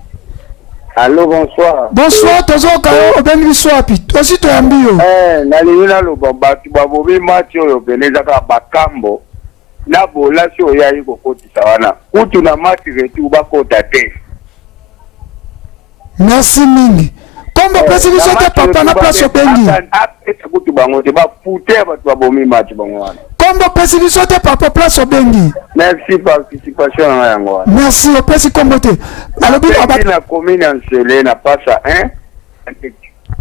Allô, bonsoir. Bonsoir, tozo kayo Ben Swapi. Aussi to ambio. Nalina lo baba tu babobi match oyo beneza ka bakambo. Na bola si oya yi kokoti sawana. Kutu na match retour ba kota te. Merci mingi. Kombo pesi biso te papa na place bengi. Kutu bango te ba pute ba tu babomi match bango wana. Kombo pesi biso te papa place bengi. Merci participation na yango wana. Merci o pesi kombo te. Alobi na commune en Sele na passa 1.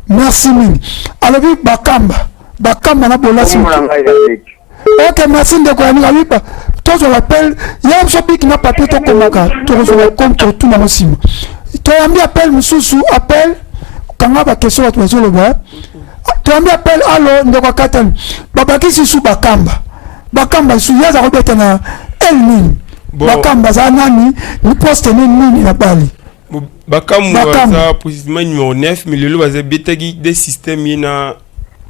Merci mingi. Alobi bakamba na bola si. Ok, merci de quoi nous pas. Toi je l'appelle, il y a un chapitre qui n'a pas pu te commander. Tu reçois comme tout na mosimo. Tu as mis appel mususu appel quand on a question à toi sur le bas. Tu as mis appel allo ndoko katan. Baba ki sisu bakamba su yaza robeta na elni. Bakamba za nani ni poste nini na bali. Bakamba za précisément numéro 9 mais le bazé betagi des systèmes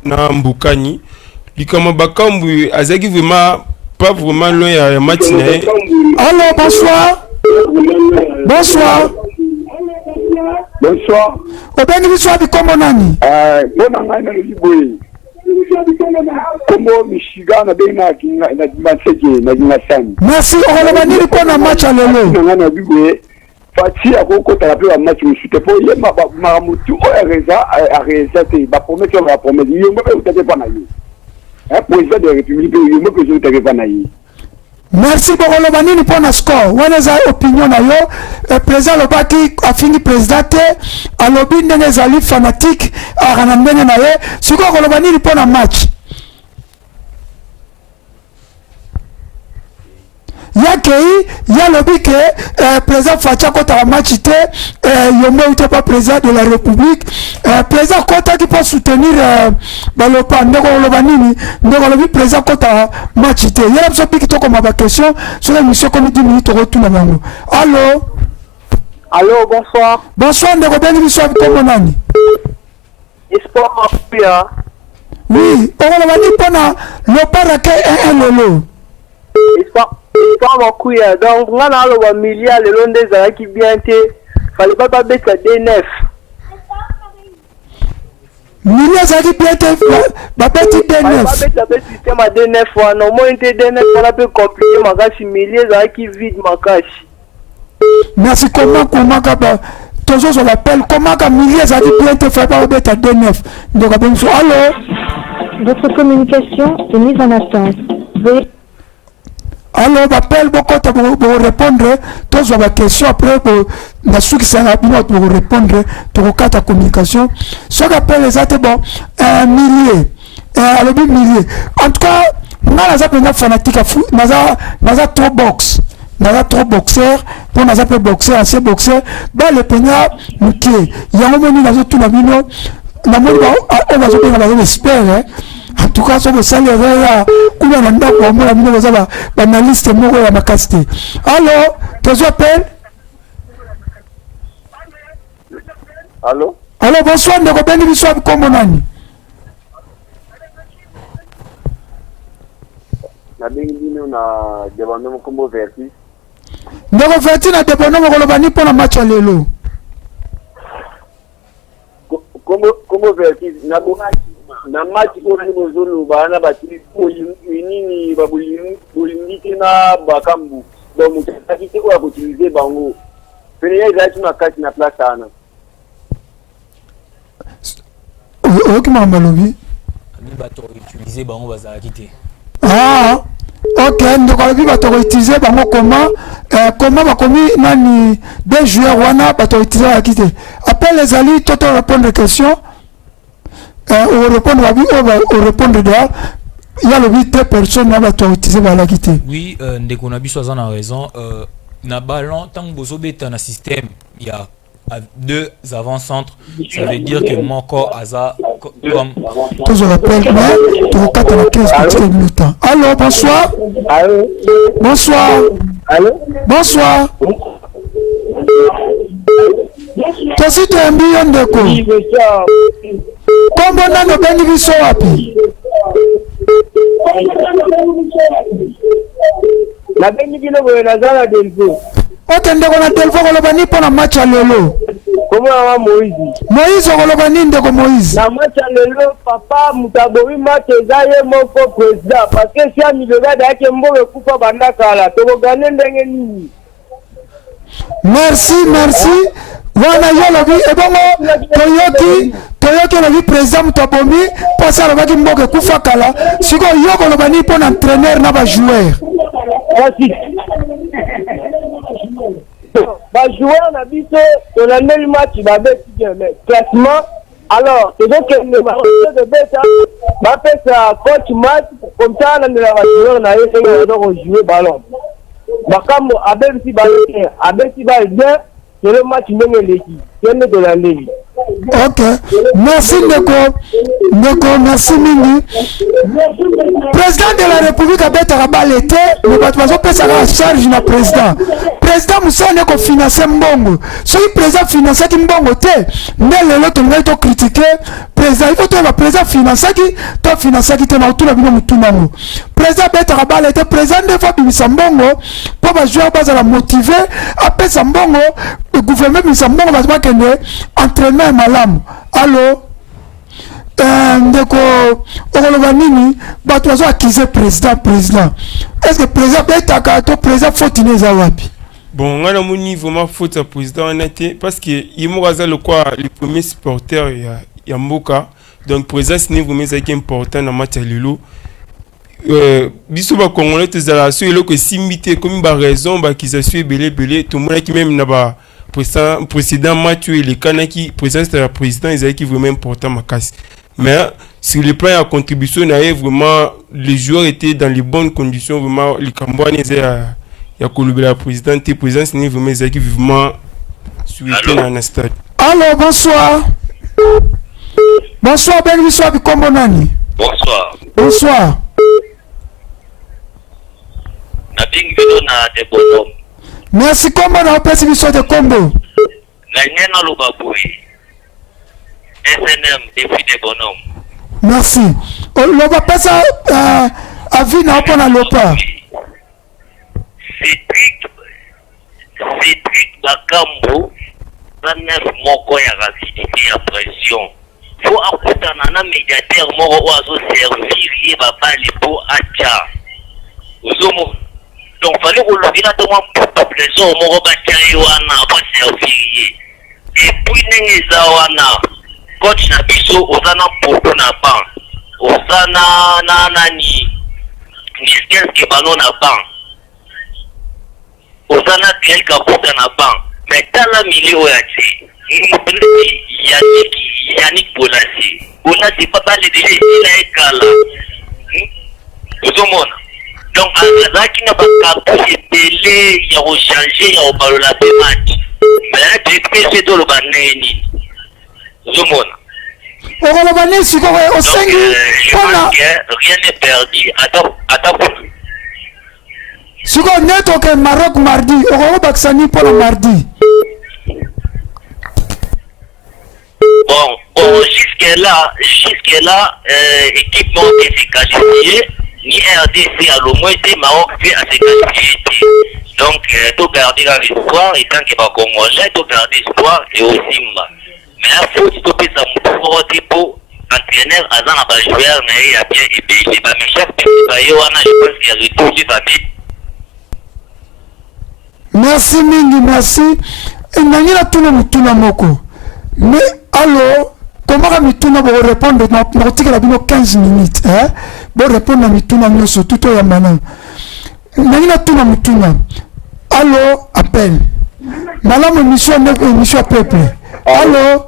na mbukani. Likama bakambu azaki vraiment pas vraiment loin à matinée. Allô, bonsoir. Bonsoir. Bonsoir. Obengi biswa bikomo nani? Bona ngana liboyi. Kombo Michigan bena kinga na Maseke na Kingasani. Merci, on va venir pour na match lelo. Ngana bigoye. Fati akoko tapé un match c'était pour yema maramutu a réalisé ba promettre la promesse. Yomba pe utake pa na yi. Président de la République yomba pe utake pa na yi. Merci beaucoup le banini pour na score. Waneza opinion na yo président Lobaki a fini président a lobby ndenge zali fanatique a ranandenge na ye. Siko le banini pour na match. Ya lobby que président Facha kota la match te yombo ute pas président de la République président kota qui peut soutenir balopa ndeko le banini ndeko lobby président kota match te ya la qui to comme ma question sur l'émission comme 10 minutes retour na bango. Allô, bonsoir. Bonsoir ndeko beni biso comme nani? Espoir Pia. Oui, on va dire pendant le parake un lolo. Espoir Makuya, donc on a le milliard le long des années qui bien été, fallait pas mettre D9. Milliard ça qui bien été, bah petit D9. Pas mettre le système à D9, non moins été D9, on a peu compliqué, ma cache milliard ça qui vide ma cache. Merci comment kaba, toujours on l'appelle comment ka milliard ça qui bien été, fallait pas mettre D9. Donc allô. Votre communication est mise en attente. Veuillez. Alors, j'appelle beaucoup pour répondre. Tous les questions après, pour la suite, c'est rapidement pour répondre. Pour ta communication. Ce qu'on appelle les autres, bon, un millier. Alors, millier. En tout cas, nous avons des fanatiques à fou. Nous avons trop box. Nous avons trop boxeurs. Pour nous avons boxeurs, assez boxeurs. Ben, le peignard, nous qui est. Il y a un moment où nous avons tout la mine. On va l'espère, hein. En tout cas, sur le salaire, il y a un peu d'analyste moko ya makasti. Allô, tu appelles? Allô? Allô, bonsoir, ndeko beni biso kombo nani? Na bengi bino na debando kombo verti. Ndeko verti na debando moko lobani pona match lelo. Kombo verti na match ko ni bozolo bana batili ko nini babulimiti na bakambu donc mutaki ko ya utiliser bango pene ya tuna kati na place ana ok mama lobi ni bato utiliser bango bazala kité ok ndoko lobi bato utiliser bango comment bakomi nani des joueurs wana bato utiliser kité appelle les alliés toto répondre question on répond dehors. Il y a le 8 personnes qui ont utilisé la quitté. Oui, ndeko na biso a raison. Na ballon tant que vous êtes dans un système, il y a 2 avant-centres. Ça veut dire que mon corps a comme. Je rappelle, mais tu as 15 minutes. Allô, bonsoir. Allô. Bonsoir. Allô. Bonsoir. Toi aussi tu es un million de coups. Comment on a le bénéfice wapi? La bénéfice de la zone de Delpho. Ok, ndeko na Delpho kolobani pour la match à lelo. Comment va Moïse? Moïse kolobani ndeko Moïse. La match à lelo, papa Mutabori match ezaye moko président parce que si a mis le gars d'ake mboke kufa bandakala to gagner ndenge nini. Merci. Wana yolobi ebongo Toyoki lobi président Mutabomi passe à la baki mboke kufa kala siko yoko lobani pour entraîneur na ba joueur. Merci. Ba joueur na biso on a le match ba beti bien mais classement alors c'est donc que le match de beta ba fait ça coach match comme ça na la joueur na yé donc jouer ballon. Ba comme abeti ba bien c'est le match ndenge leki yene de la ligue. Ok, merci Ndeko, merci Mingi. Président de la République a bête à l'été, le bâtiment peut s'arrêter à charge du président. Président Moussa n'est qu'au financer Mbongo. Si le président finance qui Mbongo, mais l'autre n'est critiqué. Président, il faut que le président finance qui, toi finance qui t'es dans tout le monde. Président bête à l'été, président de fois Mbongo, pour jouer à base à la motiver, après Mbongo, le gouvernement Mbongo va se battre entraînement malamu. Allô? Ndeko okoloba nini bato bazo accuser président. Est-ce que président betaka to président faute neza wapi? Bon, on a mon niveau vraiment faute à président en été parce que il m'a le quoi le premier supporter il y a Mboka donc président c'est niveau mais c'est important dans match à Lilo. Biso ba congolais te zala so elo que simité comme ba raison ba qui s'assuie belé tout le monde qui même na ba président Mathieu et les Kanaki président c'était le président ils avaient qui vraiment important ma casse mais sur le plan de contribution vraiment les joueurs étaient dans les bonnes conditions vraiment les Cambouans il y a collaboré la présidente et président c'est vraiment ils avaient qui vivement souhaité dans un stade. Allô, bonsoir bonsoir Bikombo nani. Bonsoir Nothing below na de bonhomme. Merci comment on appelle ce de combo. Gagnena Lobaboui. SNM défi des bonhommes. Merci. On va passer à Vina pour la Lopa. Cédric Bakambo, 29 moko ya rapidité à pression. Faut akuta na médiateur moko oazo servir babali po acha. Uzomo donc fallait que le village de moi pour pression moko bachayoana ba servir. Et puis nengeza wana coach na biso ozana poto na ban. Ozana na nani Niskel ke ballon na ban. Ozana tel kabuta na ban. Mais dans la milieu ya ti. Yannick Bolassi. Bolassi papa le déjà il a écala. Uzomona. Donc azaki na bakapu télé ya changer ya balola pe match. Mais depuis c'est tout le baneni. Uzomona. Rien n'est perdu. Attends. Si on est au Maroc mardi, on va vacciner pour le mardi. Bon, jusque-là, équipement s'est qualifié, ni RDC à l'au moins Maroc fait à se qualifier. Donc, tout garder l'espoir, et tant qu'il va commencer, tout garder l'espoir et aussi mal. Mais il faut stopper ça pour entraîneur à un joueur, mais il y a bien et bien, mais chaque petit baillot, je pense qu'il y a retour du papier. Merci Mingi, merci. Et Nanyela Tuna Mutuna Moko. Mais alors, comment Mituna va répondre dans l'article à 15 minutes? Pour répondre à Mituna Nyoso, tout au Yamana. Nanyela Tuna Mutuna. Allô, appel. Madame, émission peuple. Allô?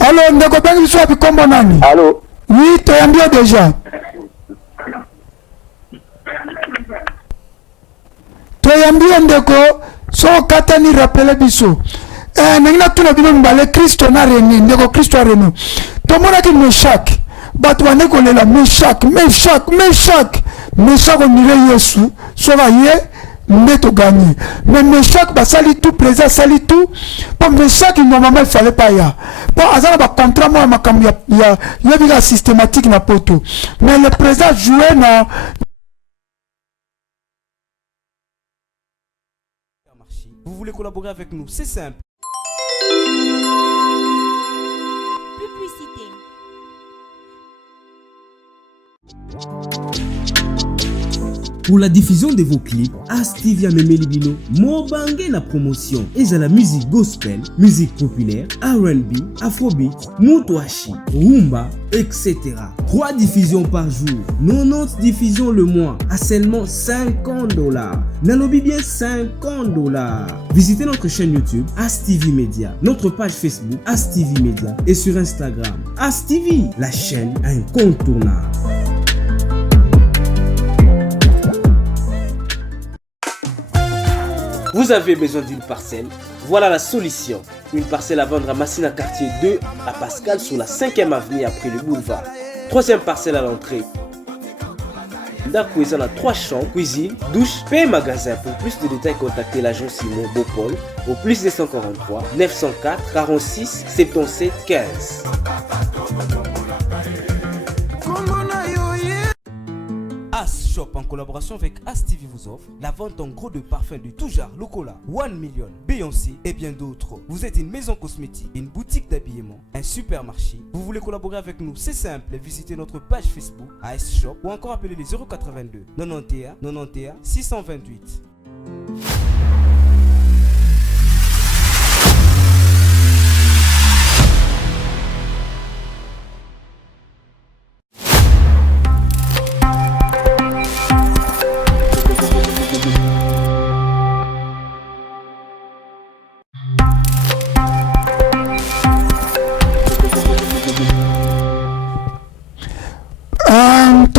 Allô, ndeko bengi biso api kombo nani? Allô? Oui, toyambi yo déjà. Toyambi yo ndeko, so katani rappele biso. Nengina tuna bino mbale Kristo na René, ndeko Kristo a René. Tomona ki Meshak. Bato bane kolela Meshak onire Yesu. So va ye, ndeto gagné. Mais Meshak basali tout, présent sali tout. Pour Meshak, normalement il fallait pas ya. Pour azala ba contrat moi makambi ya biga systématique na poto. Mais le président jouait na Vous voulez collaborer avec nous, c'est simple. Publicité. Pour la diffusion de vos clips, Astivia Memelibino, Mobangé la promotion. Et à la musique gospel, musique populaire, R&B, Afrobeat, Moutouachi, Rumba, etc. 3 diffusions par jour, 90 diffusions le mois, à seulement $50. Nalobi bien $50. Visitez notre chaîne YouTube, Astivi Media, notre page Facebook, Astivi Media, et sur Instagram, Astivi, la chaîne incontournable. Vous avez besoin d'une parcelle? Voilà la solution. Une parcelle à vendre à Massina quartier 2 à Pascal sur la 5e avenue après le boulevard. 3e parcelle à l'entrée. D'accourir à 3 chambres, cuisine, douche, paix magasin. Pour plus de détails, contactez l'agent Simon Bopol au plus 243 904 46 77 15. As Shop en collaboration avec As TV vous offre la vente en gros de parfums de tout genre, Locola, 1 Million, Beyoncé et bien d'autres. Vous êtes une maison cosmétique, une boutique d'habillement, un supermarché. Vous voulez collaborer avec nous, c'est simple, visitez notre page Facebook As Shop ou encore appelez les 082 91 91 628.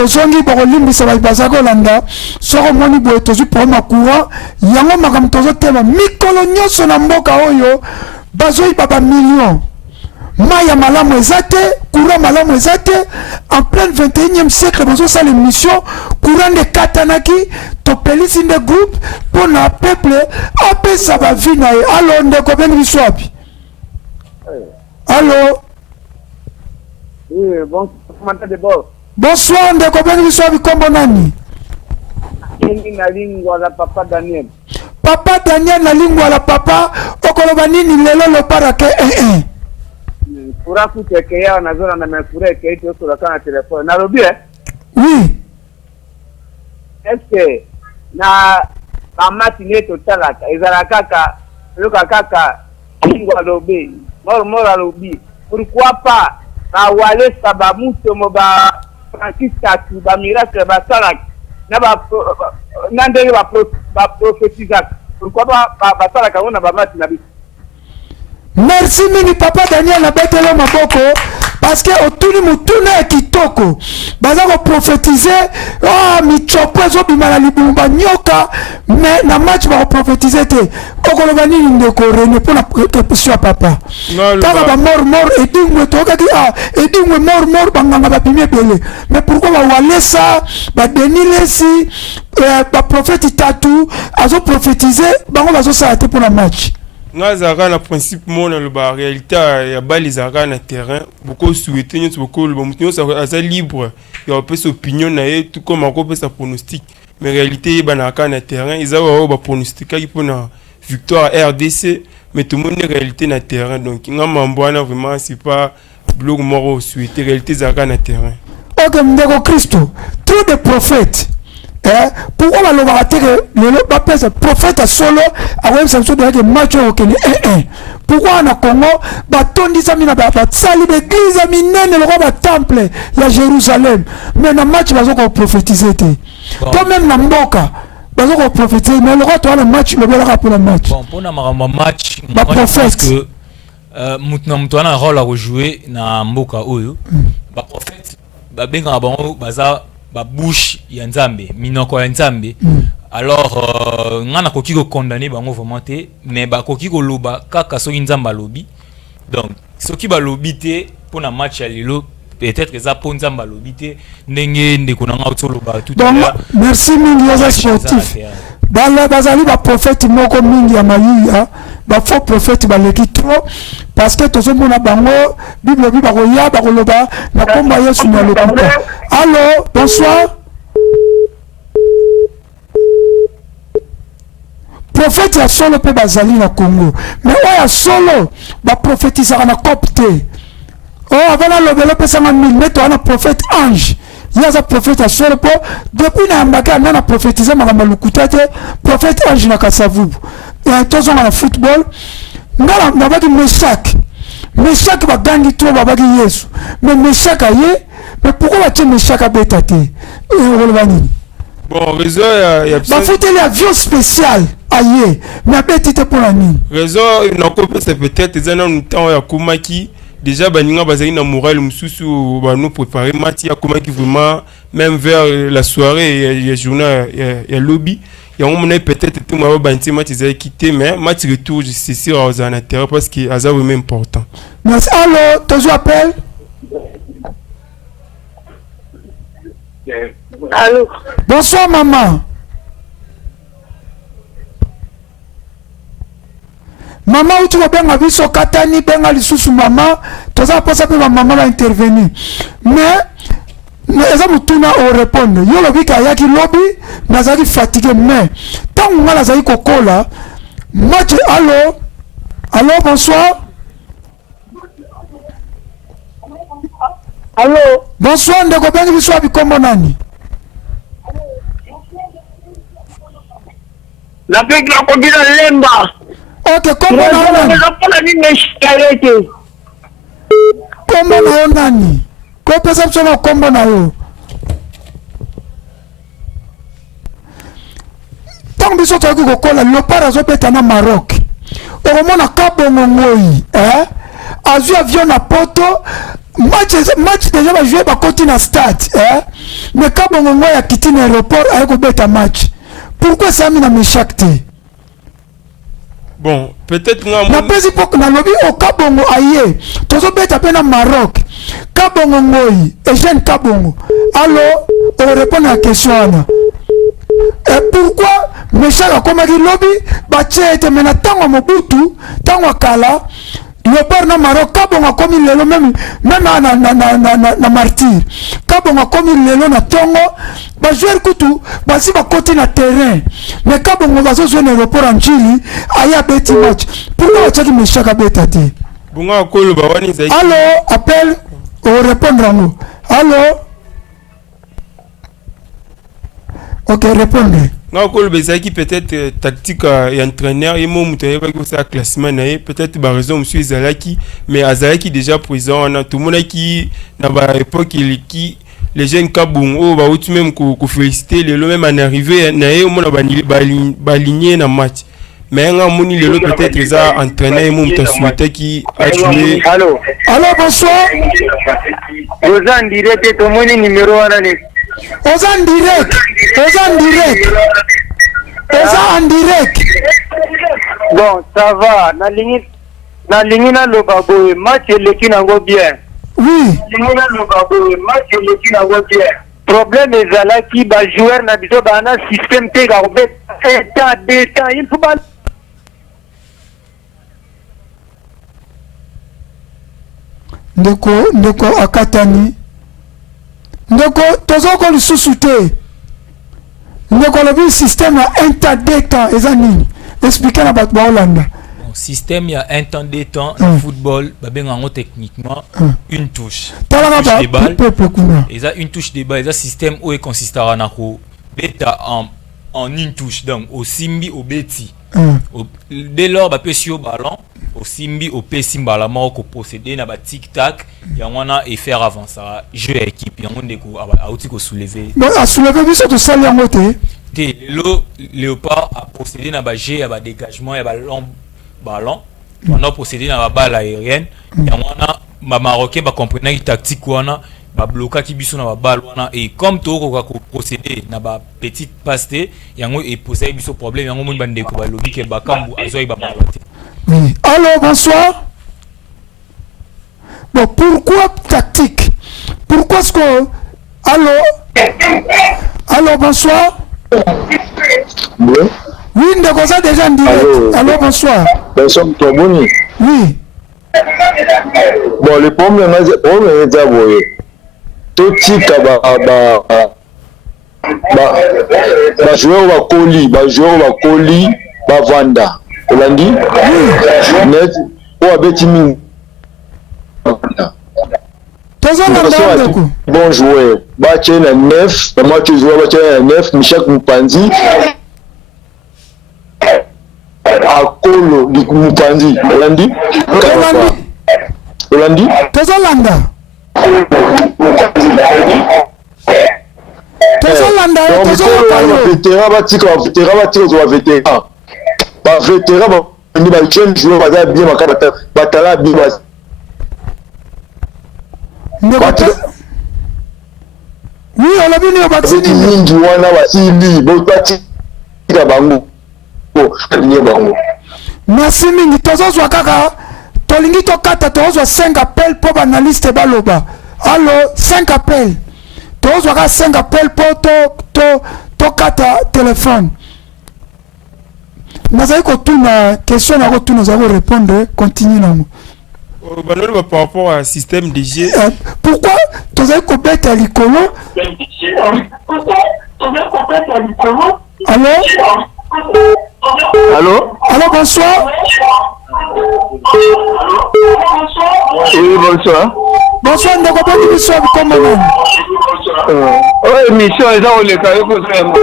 tozongi bokolimbisa baza kolanda soko moni boye tozwi problème courant yango makambo tozotema mikolo nyonso na mboka oyo bazoyiba bamillion mai ya malamu eza te courant malamu eza te en plein 21e siècle bazosala émission courant nde katanaki topelisi nde groupe mpo na peuple apesa bavi na ye. Alo ndeko bengi biso wapi? Alo? Bonsoir ndeko bengi biso wapi, kombo nani? Na lingwa la papa Daniel. Papa Daniel na lingwa la papa okoloba nini lelo loparake Fura kuteke ya nazora na mefure ke ito sola kana telefone. Na lobi Oui. Est-ce na amati total ezala kaka loka kaka lingwa lobi. Mora lobi. Pourquoi pas na wale sababu tomo ba Francis Katu ba miracle ba salak na ba nandele ba prophétisation. Pourquoi pas ba salaka on ba mati na biso. Merci mini papa Daniel na betelo maboko parce que otuni mutuna ya kitoko baza ko prophétiser michopo zo bimala libumba nyoka mais na match ba prophétiser te okoloba nini ndeko René pour la question papa kaka ba mort edingwe toka ki edingwe mort banganga ba pimie bele mais pourquoi ba walesa ba denilesi ba prophète tatu azo prophétiser bango bazo sa te pour la match. Nazara na principe mon la réalité ya bali zara na terrain beaucoup souhaiter nous beaucoup le bon ça asa libre il y a peu opinion na tout comme on peut sa pronostic mais réalité banaka na terrain ils ont ba pronostic qui pour na victoire RDC mais tout le monde réalité na terrain donc ngamba mbwana vraiment c'est pas blog moro souhaiter réalité zara na terrain. OK ndeko Christo trop de prophètes. Pourquoi va le prophète solo a de match au Kenya? Pourquoi en Congo batondi samina ba sali d'église minene le roi temple ya Jérusalem mais na match bazo ko prophétiser te toi même na mboka bazo ko prophétiser mais le roi toi le match le bela pour le match bon pour na match ba prophète que mutu wana rôle à rejouer na mboka oyo baprophète babengaka bango baza babouche ya nzambe minoko ya nzambe alors nga nakoki kokondamne bango vraiment te mais bakoki koloba kaka soki nzambe alobi donc soki balobi te mpona match ya lelo peut-être eza mpo nzambe alobi te ndenge ndeko na nga otoloba tout à l'heure. Merci mingi oza sportif bazali baprophète moko mingi ya mayuya bafaux prophète baleki trop parce que tozomona bango bible obi bakoya bakoloba na komba yesu na lokuta. Allo, bonsoir. Prophète ya solo pe bazali na Congo mais oya solo baprophétisaka na copte. Oh, avant la lobelo pesanga 1000 mètres on a prophète ange. Il y a un prophète à solo po depuis na mbaka na na prophétiser makamba lokuta te prophète ange na kasavubu. Et tozo na football ngala na baki Meshak bagangi trop babaki Yesu. Mais Meshak aye mais pourquoi tu Meshak abeta te? Bon, réseau il y a foutu l'avion spécial aye mais abeti te pour la nuit. Réseau c'est peut-être des années temps ya kumaki déjà baninga bazali na moral mususu ba nous préparer match ya kumaki vraiment même vers la soirée il y a journée il y a lobby il y a un moment peut-être tout moi banti match ils quitté mais match retour c'est sûr aux intérêt parce que c'est vraiment important. Merci. Allô, tu appelles? Allô. Bonsoir maman. Maman où tu vas bien aviso katani benga lisusu maman toza posa pe maman va intervenir mais eza mutuna o répondre yo lobi ka yaki lobby nazaki fatigué mais tant ngala zaki kokola match. Allô, bonsoir. Allô. Bonsoir ndeko bengi biso bikombo nani? La pek la kobina lemba. Ok, kombo na nani? Kombo na yo nani? Ko pesa biso na kombo na yo. Tant biso toki kokola lopara azobeta na Maroc. Okomona kabongo ngoi, azu avion na poto. Match déjà va jouer côté na stade mais kabongo ngoi ya kiti na aéroport ayeko beta match. Pourquoi ça mina Meshak? Bon, peut-être na pesi poko na lobi o kabongo aye tozo beta pe na Maroc kabongo ngoi Eugène Kabongo. Allô, on répond à la question ana. Et pourquoi Meshak a komaki lobi batie ete mena tango mobutu tango kala le bar na Maroc kabongo a komi lelo même na martyr kabongo a komi lelo na tongo ba joueur kutu basi ba côté na terrain mais kabongo bazo jouer na aéroport en Chili aya beti match pourquoi tu as Meshak a beta te bunga kolo ba wani zaki. Allô, appel au répondre à nous. Allô. Ok, répondez. Non, kolo bezaki peut-être tactique et entraîneur et mon mutaye ba ko sa classement na peut-être ba raison monsieur Zalaki mais Azalaki déjà présent na tout monde qui na ba époque qui les jeunes Kabongo ba outu même ko féliciter le même en arrivé na ye mo na ba ligné na match mais nga moni le peut-être ça entraîneur mo muta souhaité qui a joué. Allô. Allô, bonsoir. Vous en direct to moni numéro 1 ne. Aux en direct. Bon, ça va. Na lingi na lobabo match leki nango bien. Oui. Lingi na lobabo match leki nango bien. Problème ezala ki ba joueur na biso ba na système te ga obet état d'état il faut pas. Ndeko akatani. Ndeko tozoko lisusu te. Ndeko lobi système ya un temps deux temps eza nini? Expliquer na bato ba Hollande. Système il y a un temps deux temps le football babenga techniquement une touche. Touche de balle. Et ça une touche de balle, ça système où est consistera na ko beta en une touche donc au simbi au beti. Dès lors ba pesi au ballon au simbi au pesi mbala moko posséder na ba tic tac ya wana et faire avancer jeu équipe yango ndeko auti ko soulever. Bon a soulever biso to sali yango te. Te le léopard a posséder na ba jeu ya ba dégagement ya ba long ballon on a procédé dans la balle aérienne et on a ma marocain ba comprendre tactique wana ba bloquer ki biso na ba balle wana et comme to ko procéder na ba petite passe yango et poser biso problème yango mon bande ko ba lobi ke ba kambu azoy ba malote. Oui. Allô, bonsoir. Bon, pourquoi tactique? Pourquoi est-ce que... Allô, bonsoir. Oui. Oui, nous ça déjà en direct. Allô, bonsoir. Bonsoir, Toboni. Oui. Bon, le problème est d'abord. Tout tika joueur wa koli ba vanda. Olandi? Net ou abeti min. Bon joueur. Bache na 9, moi tu joues bache na 9, Michel Mupanzi. Akolo di Mupanzi. Olandi? Olandi? Tozolanda. Tozolanda. Vétéran batika vétéran. Ba vétéran ni ba jeune joueur ba bien makaba batala bien ba. Oui, on a vu les vaccins. Mingi wana wasili botatika bango. Merci mingi tozozwa kaka tolingi tokata tozozwa 5 appels pour analyste baloba. Allo 5 appels. Tozozwa ka 5 appels pour tokata téléphone. Nazali kotuna question na kotuna za répondre continue nango. Par rapport à système de jeu. Pourquoi tozali kobeta likolo? Allô? Allô? Allô, bonsoir. Oui, bonsoir. Bonsoir, ndeko boni biso bikombo nani? Émission eza oleka yo kozema.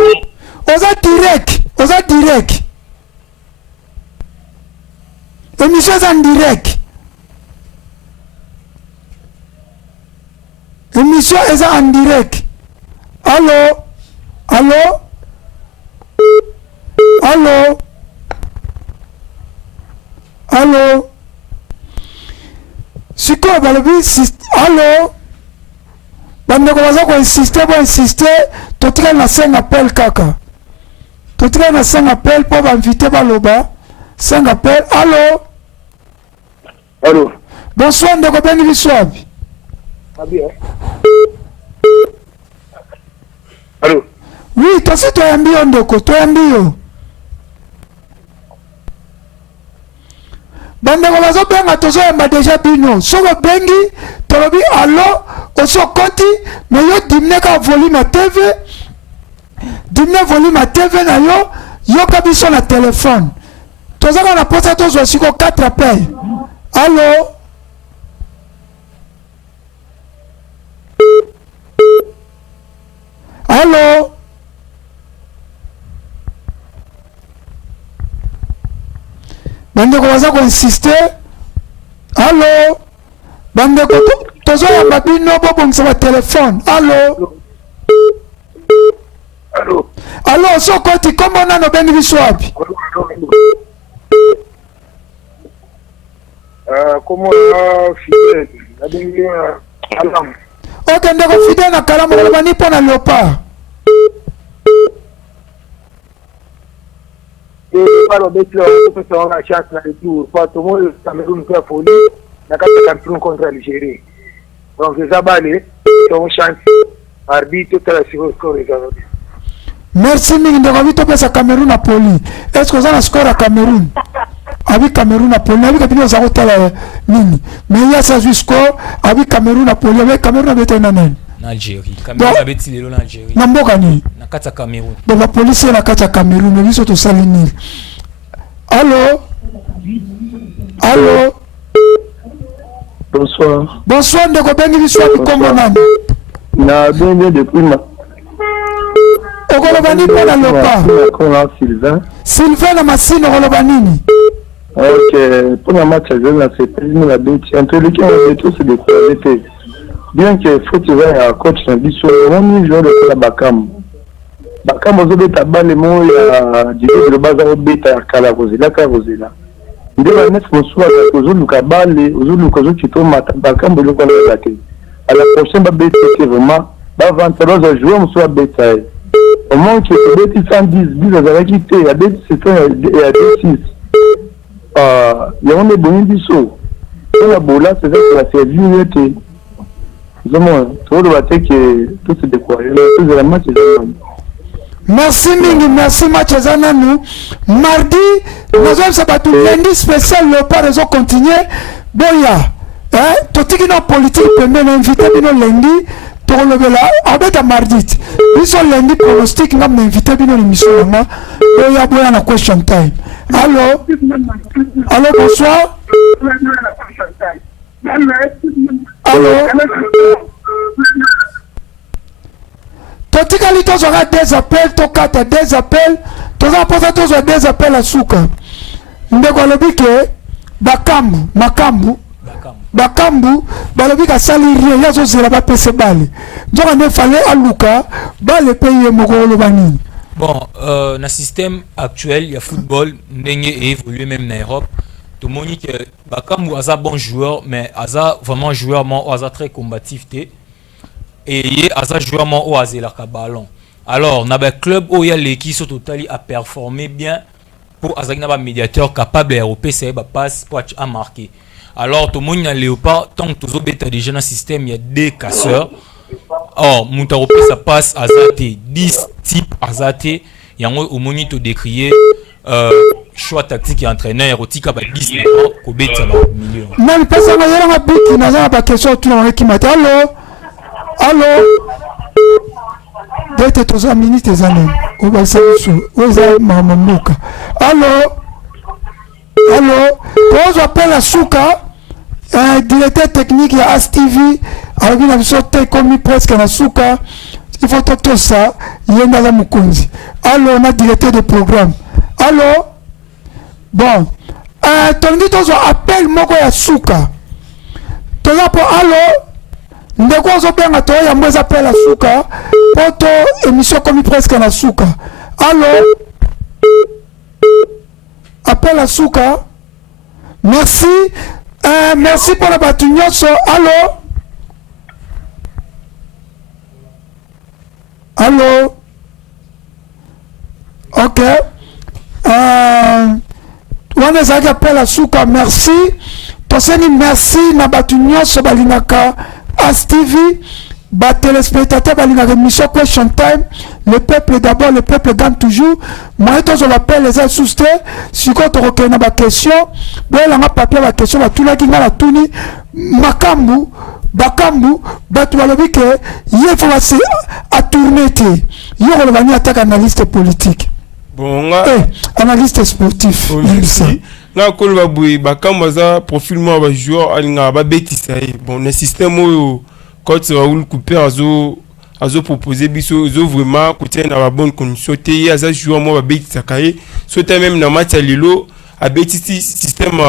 Oza direct. Émission eza en direct. Émission est en direct. Allô? Allô? Allô? Allô? C'est quoi, Balobi? Allô? Bandeko baza ko insister, totika na 5 appels kaka. Totika na 5 appels pour inviter Baloba. 5 appels. Allô? Allô? Bonsoir, ndeko beni biswabi. Allô? Oui, toi c'est toi ambio ndoko, toi ambio. Bandeko bazo benga tozo yamba déjà bino. Soko bengi, tolobi allo, oso konti, mais yo dimne ka volume à TV. Dimne volume à TV na yo kabiso na téléphone. Tozo ka na posa tozo siko 4 appels. Allô? Allô? Bandeko baza ko insister. Allô? Bandeko tozo yamba bino bobongisa ba téléphone. Allô? Allô? Allô, sokoti kombo nano bengi biso wapi? Comment Fidèle? La dernière alarme. Ok, ndeko Fidèle na kalamu na ni pona Léopard. Paro betlo ko na chance na retour pas tout le monde Cameroun fait folie na Cameroun contre l'Algérie. Donc ça balé ton chance arbitre tout la score aujourd'hui. Merci mingi ndeko vito pesa Cameroun na poli. Est-ce que ça na score à Cameroun? Avec Cameroun na poli, avec Cameroun ça rotala nini. Mais il y a ça score avec Cameroun na poli, avec Cameroun na beta nanen. Algérie. Cameroun a bêti les en Algérie. Na mboka ni. Na kata Cameroun. Bon la police na kata Cameroun, mais biso to salinir. Allô? Allô? Bonsoir. Bonsoir ndeko bengi biso bikombo nani? Na bien depuis ma. Okoloba ni pona lopa. Comment Sylvain? Sylvain na masine okoloba nini? Ok, pour la match là c'est président la bêtise. Entre les cas et tout c'est des qualités. Bien que faut tu vas à coach na biso, on joue le Bakam. Bakam ozo beta balle mo ya dieu le bazar beta ya kala kozela ka kozela. nde banef mosusu ozoluka bale ozoluka ozokitomata bakambo eloko wana te à la prochaine babeti te vraiment bavanta bazwa joueur mosusu babeta ye omoni ke tobeti 110 bis azalaki te abeti system ya 26 yango nde ebongi biso mpona bola seza kobaservir ye te ozomona tokoloba te ke tose décourage tozela match ezananu. Merci mingi, merci match ezananu. Mardi nous avons sabatou lundi spécial Léopard ils ont continué boya totiki na politique pembeni invité bino lundi tokolobela abeta mardi biso lundi pronostic nga m'invité bino l'émission nga boya na question time. Allô bonsoir. Allô totikali tozwaka des appels tokata des appels toza mposa tozwa des appels à suka ndeko alobi ke makambu balobi kasali rie ya azozela bapese bale nzoka nde fale aluka bale mpe ye moko oloba nini. Bon, na système actuel il y a football ndenge évolué même na Europe tout le monde dit que Bakambu aza bon joueur mais aza vraiment joueur mo aza très combatif té et il aza joueur mo o azela ka ballon. Alors na ba club où il y a l'équipe au total a performé bien pour azaki na ba médiateur capable européen c'est ba passe pour a marquer. Alors tout le monde na Léopard tant que toujours bêta déjà dans système il y a des casseurs. Or Moutaropé ça passe à Zate 10 types à Zate yango au monito décrier choix tactique et entraîneur érotique à 10 millions ko bêta na million. Même personne n'a rien biki na ba question tout le monde qui m'a allô dete toza minute ezana obasalusu oza mamamuka allô pose appel à Souka directeur technique ya ASTV avec une avision commis presque na Souka il faut tout ça yenda la mukunzi allô on a directeur de programme allô bon tondi tozo appel moko ya Souka toza po allô ndeko ozobenga to ya mweza appel à Souka poto émission commis presque na Souka allô appel à Souka merci merci pour la batunyoso allô ok on a appel à Souka merci toseni merci na batunyoso balinaka ASTV ba téléspectateurs balinaka émission question time le peuple d'abord le peuple gagne toujours moi tous on appelle les assustés si quand on reconnaît ma question bon la papier la question ba tula kinga la tuni makambu bakambu batu balobi ke il faut passer à tourner te yo ko bani attaque analyste politique bon analyste sportif na ko ba bui bakambu za profil mo ba joueur alinga ba betisa bon le système oyo quand Raoul Couper azo proposé biso zo vraiment côté na ba bonne condition te aza joueur mo ba betisa kaye sauter même na match à Lilo a betisi système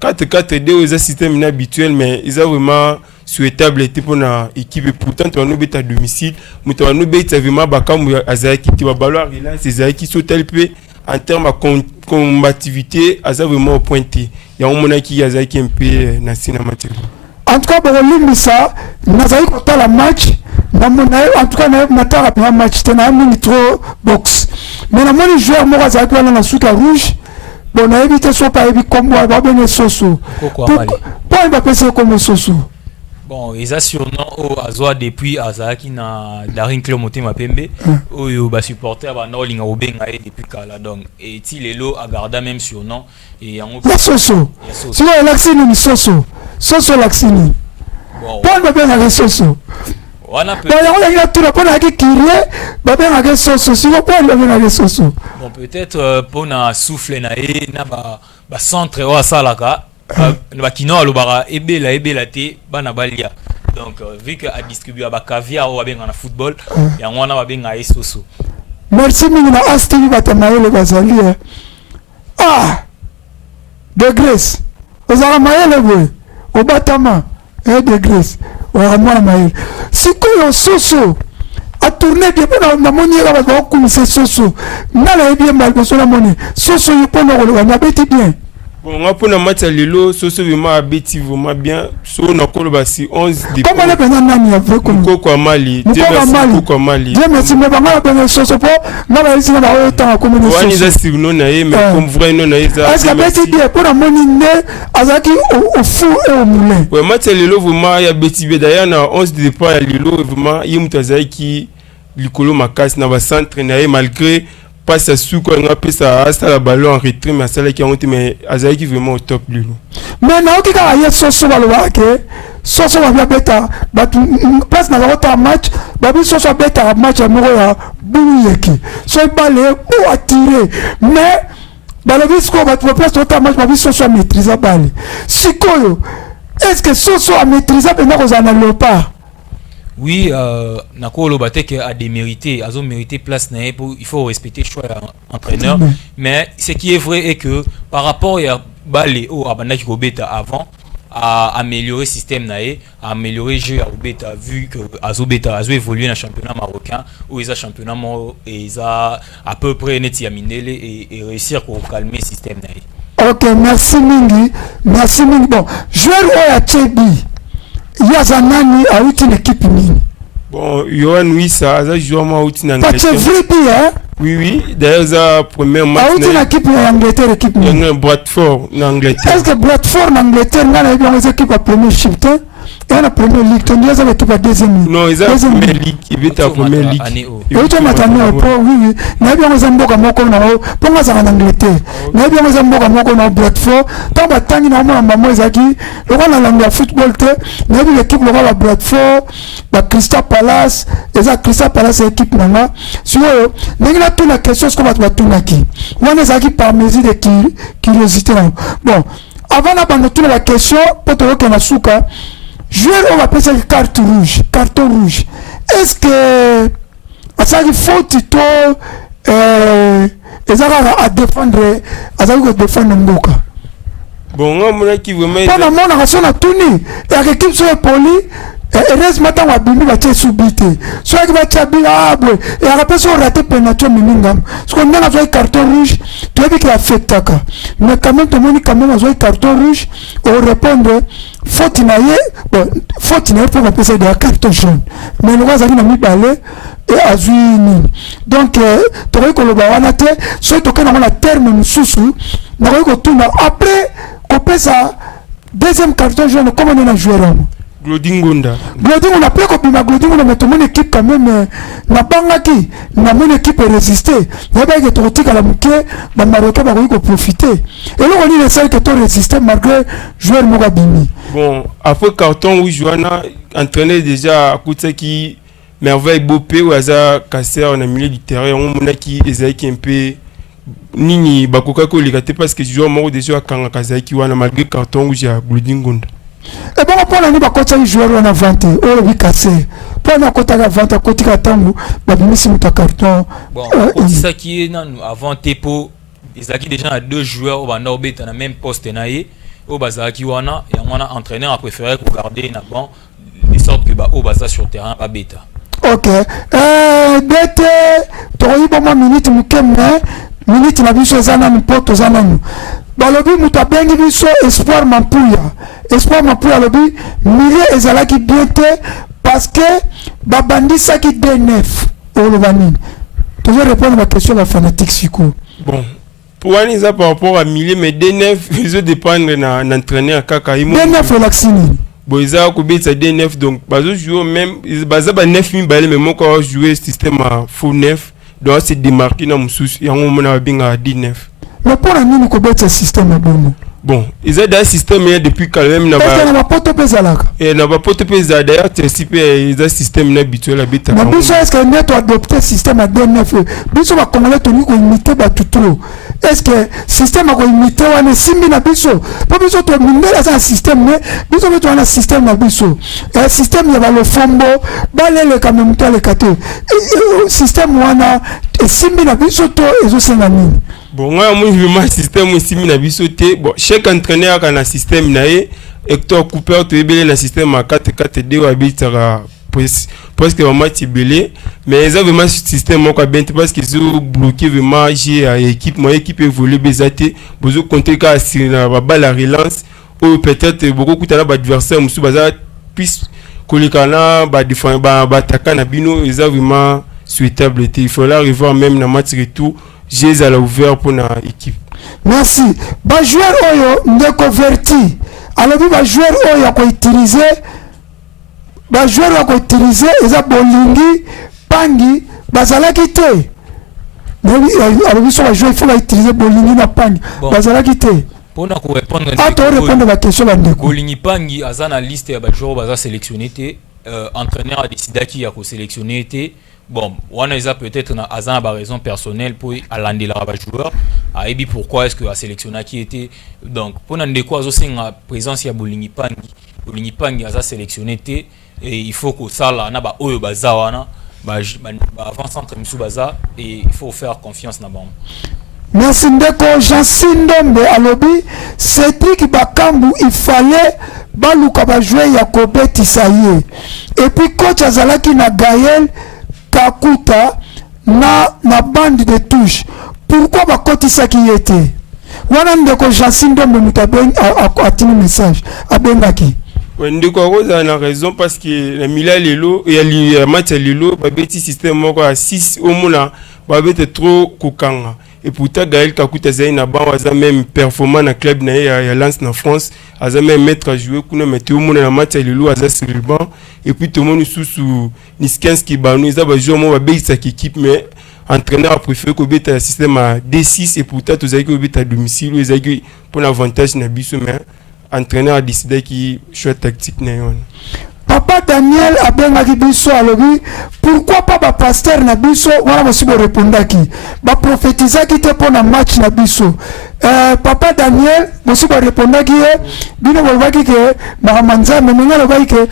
4-4-2 aux système inhabituel mais ils ont vraiment souhaitable pour na équipe pourtant tu vas nous beta domicile mais tu vas nous beta vraiment bakambu azaki tu vas balloir relance ezaki sauter peu en termes de combativité aza vraiment au pointé il y a un moment qui azaki un peu na cinéma. En tout cas, pour l'Imbissa, nous avons fait la match. En tout cas, nous avons fait la match. Nous avons fait trop box. Mais nous avons joué à Morazak dans la Souka Rouge. Bon, nous avons évité ce pas comme moi, nous avons fait Soso. Pourquoi il va passer comme Soso? Bon, ils ont surnom au Azoa depuis Azaki na Darin Clomoté Mapembe. Où ils ont supporté à Nolinga Obenga depuis Kala. Donc, et Tilelo a gardé même surnom. Et en Soso. Si vous avez l'accès, nous Soso. Soso l'accini. Bon, on bien avec Soso. On a bon, peut-être pour na souffle na ba centre wa salaka ba kino alobara ebela te bana balia. Donc vu que a distribuer ba caviar ou benga na football ya ngwana ba benga Soso. Merci mingi na ASTV batamaele bazali. De Grèce. Ozara maele boy. Obatama de Grèce waramwana maele sikoyo Soso a tourné de na moni ga ba ko mise Soso na la bien mal ko so la moni Soso yipona ko na beti bien Bon, on pour le match à Lilo, ce vraiment abéti vraiment bien. So on a collé basi 11 de. Comment les personnes n'ont pas vu comme Moko Mali. Moko Mali. Dieu merci, mais pas mal de choses pour. Non, mais ici on a autant à communiquer. On est sur non naïe, mais comme vrai non naïe ça. Est-ce que Betty dit pour la monine azaki au fou et au moulin. Ouais, match à Lilo vraiment il y a Betty d'ailleurs na 11 de départ à Lilo vraiment il mutazai qui likolo makas na ba centre naïe malgré passe à sous quand on appelle ça hasta la ballon en retrait mais ça là qui a monté mais azai qui vraiment au top lui. Mais na oki ka ya soso balwa ke soso ba beta ba passe na rota match ba bi soso beta match à moko ya buyeki so balé pour attirer mais balobisco ba tu place rota match ba bi soso maîtriser balé sikoyo est-ce que soso a maîtriser pendant qu'on a le pas. Oui, Nakolo Batek a démérité, a mérité place naé pour il faut respecter le choix entraîneur. Mais ce qui est vrai est que par rapport à Balé au Abanaki Robeta avant, à améliorer le système naé, à améliorer le jeu à Robeta vu que Azobeta a évolué dans le championnat marocain où ils ont championnat et ils ont à peu près net Yaminele et réussir à calmer le système naé. Ok, merci Mingi, merci Mingi. Bon, joueur à Tchebi. Yazanani a eu une équipe nini. Bon, Yohan oui ça a joué moi out en Angleterre. C'est vrai bien. Oui, d'ailleurs ça premier match. A eu une équipe en Angleterre équipe nini. Bradford en Angleterre. Est-ce que Bradford en Angleterre n'a pas une équipe à premier shift? Il y a la première ligue, tu as une équipe à deuxième ligue. Non, ils ont la première ligue, ils vont la première ligue. Oui, tu as maintenant oui, n'a bien aux amboka moko na o, pour moi ça en Angleterre. N'a bien aux amboka moko na Bradford, tant batangi na mo mamo ezaki, le roi na langue football te, n'a bien l'équipe le roi la Bradford, la Crystal Palace, eza Crystal Palace équipe nanga. Sur ndenge na tuna question ce qu'on va tuna ki. Wana ezaki par mesure de curiosité. Bon, avant d'abandonner la question, peut-être que na suka joueur on va appeler ça carton rouge. Est-ce que ça il faut tito à défendre Mboka? Bon, on qui vraiment pendant mon action a tourné et à l'équipe soit poli heureusement tant wa bimbi ba tche subité soit que ba tchabi abwe et à rappel sur raté pénatration miningam ce qu'on a besoin carton rouge tu as dit qu'il affecte ka mais quand même tout monde quand même besoin carton rouge au répondre faute naie bon faute naie pour appeler ça de carton jaune mais le roi na mi balé et azuni donc tu vois que le bawana te soit to kana na terme mususu na ko tuna après ko pesa deuxième carton jaune comment on a joué Glodingonda après Kopima Glodingonda mais ton équipe quand même n'a pas ngaki na mon équipe résister n'a pas que tu tika la muke ba Marocain ba ko profiter et là on dit essayer que tu résister malgré joueur Mogabini. Bon après carton où Joana entraîné déjà à côté qui merveille Bopé ou Aza Kasser en milieu du terrain on mona qui ezaki un peu nini bakoka ko ligate parce que joueur moko déjà kanga kazaki wana malgré carton où j'ai Glodingonda. Et bon, pour la nuit, quand joueur en avant, on le cassé. Pour la côté avant, à côté de Tango, si nous carton. Bon, c'est ça qui est avant Tepo. Ils ont déjà deux joueurs au Banobet dans le même poste. Au Bazaki Wana, et on a entraîneur a préféré garder na banc de sorte que au Baza sur terrain pas bêta. Ok. Dete, tu as eu bon minute, minute na biso zana mpoto zana nous. Balobi muta bengi biso espoir mampuya lobi milieu ezalaki bien te parce que babandisaki D9 oloba nini toujours répondre à ma question la fanatique siko. Bon pour ça par rapport à milieu mais D9 ils ont dépendre na entraîneur kaka imo D9 relaxini bon ils ont kobetsa D9 donc bazo jouer même baza ba 9000 balé mais moko jouer système à faux 9 doit se démarquer na mususu yango mona binga D9. Mais pour la nuit, nous avons un système bon. Bon, ils ont un système depuis quand même. Est-ce qu'il n'y a pas de pézalaka? Et il n'y a pas de pézalaka. D'ailleurs, ils ont un système habituel. Mais est-ce qu'il y a adopté un système à D9? Biso va commencer à imiter Batutro. Est-ce que le système va imiter un simbi na biso? Pas biso to minde là un système mais biso veut un système na biso. Et le système il y a le fombo, balele quand même le katé. Et système wana et simbi na biso to ezo senga nini? Bon, moi, je suis système aussi, bon, chaque entraîneur a un système, Hector Cooper, tu es bien le système à 4-4-2, presque vraiment belé mais ils ont vraiment ce système moi bien parce qu'ils ont bloqué vraiment j'ai équipe moi équipe évolue bezaté besoin compter qu'à la balle la relance ou peut-être beaucoup de adversaires musu baza puisse kolikana ba défendre ba attaquer na bino ils ont vraiment souhaitable il faut là revoir même dans match retour j'ai à la ouvert pour na équipe. Merci. Ba joueur oyo ndeko verti alors ba joueur oyo ko utiliser ba joueur ko utiliser eza bolingi pangi bazalaki te alors so ba joueur faut utiliser bolingi na pangi bazalaki te pour na ko répondre à la question la ndeko bolingi pangi azana liste ya ba joueur baza sélectionné te entraîneur a décidé qui a ko sélectionné te. Bon, on a peut-être une raison personnelle pour aller la joueur. Et puis pourquoi est-ce que a sélectionné qui était donc pour nous quoi aussi la présence ya Bolingi Pangi a sélectionné et il faut que ça là na ba oyo bazawana avant centre Msubaza et il faut faire confiance na bon. Merci ndeko Jean-Sindombe alobi Cédric Bakambu il fallait baluka ba jouer ya kobeti saye et puis coach azalaki na Gaël Kakuta na bande de touche. Pourquoi ba kotisa qui était? Wana ndeko Jacindo Mutaben a tenu message a bengaki. Ouais ndeko Rosa a raison parce que la Mila Lelo et le match Lelo ba beti système moko à 6 au mona ba beti trop kokanga. Et pourtant Gaël Kakuta zaina ba waza même performant na club na ya Lens na France, aza même mettre à jouer kuna mettre au mona na match Lelo aza sur le banc et puis tout le monde sous Niskenski ba nous ba jouer mo ba beti sa équipe mais entraîneur a préféré que beta un système à D6 et pourtant tous aïe que beta à domicile les aïe pour l'avantage na biso mais entraîneur a décidé qui choix tactique na yon. Papa Daniel a bien biso alobi pourquoi pas ba pasteur na biso wana mosibo répondaki ba prophétiser qui te pour na match na biso papa Daniel mosibo répondaki bino bolobaki ke ba manza menenga lobaki ke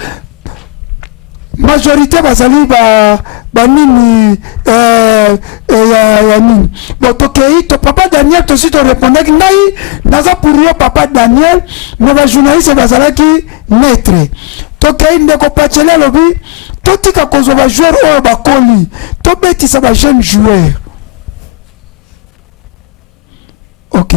majorité bazali ba nini ya nini botokei to papa Daniel to si to répondaki ngai naza pour yo papa Daniel no ba journaliste bazalaki maître tokei ndeko pachele lobi totika kozo ba joueur oyo bakoli to betisa ba jeune joueur. OK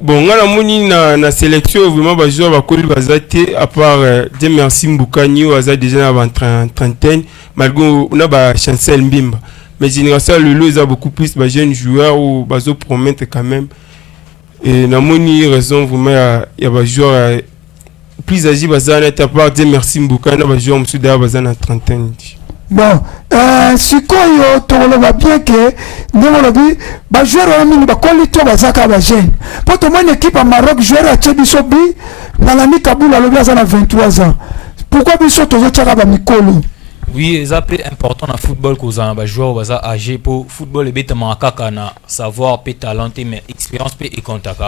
bon ngana moni na sélection vraiment ba joueur bakoli bazate à part Dieu merci Mbukani ou aza déjà na trentaine malgré on a ba Chancel Mbimba mais génération le lot a beaucoup plus ba jeunes joueurs ou bazo promettre quand même et na moni raison vraiment ya ba joueur plus âgé bazana à part Dieu merci Mbukani ba joueur monsieur da bazana trentaine. Bon, sikoyo toloba bien que ndengolobi ba joueur wa mini ba kolito bazaka ba jeune. Pour tout mon équipe à Maroc joueur a Tchebiso bi na la Kaboul lobi azana 23 ans. Pourquoi biso tozo tchaka ba mikolo? Oui, c'est important dans le football que vous avez joué âgé pour football et bétement kaka na savoir pe talenté mais expérience pe et contact.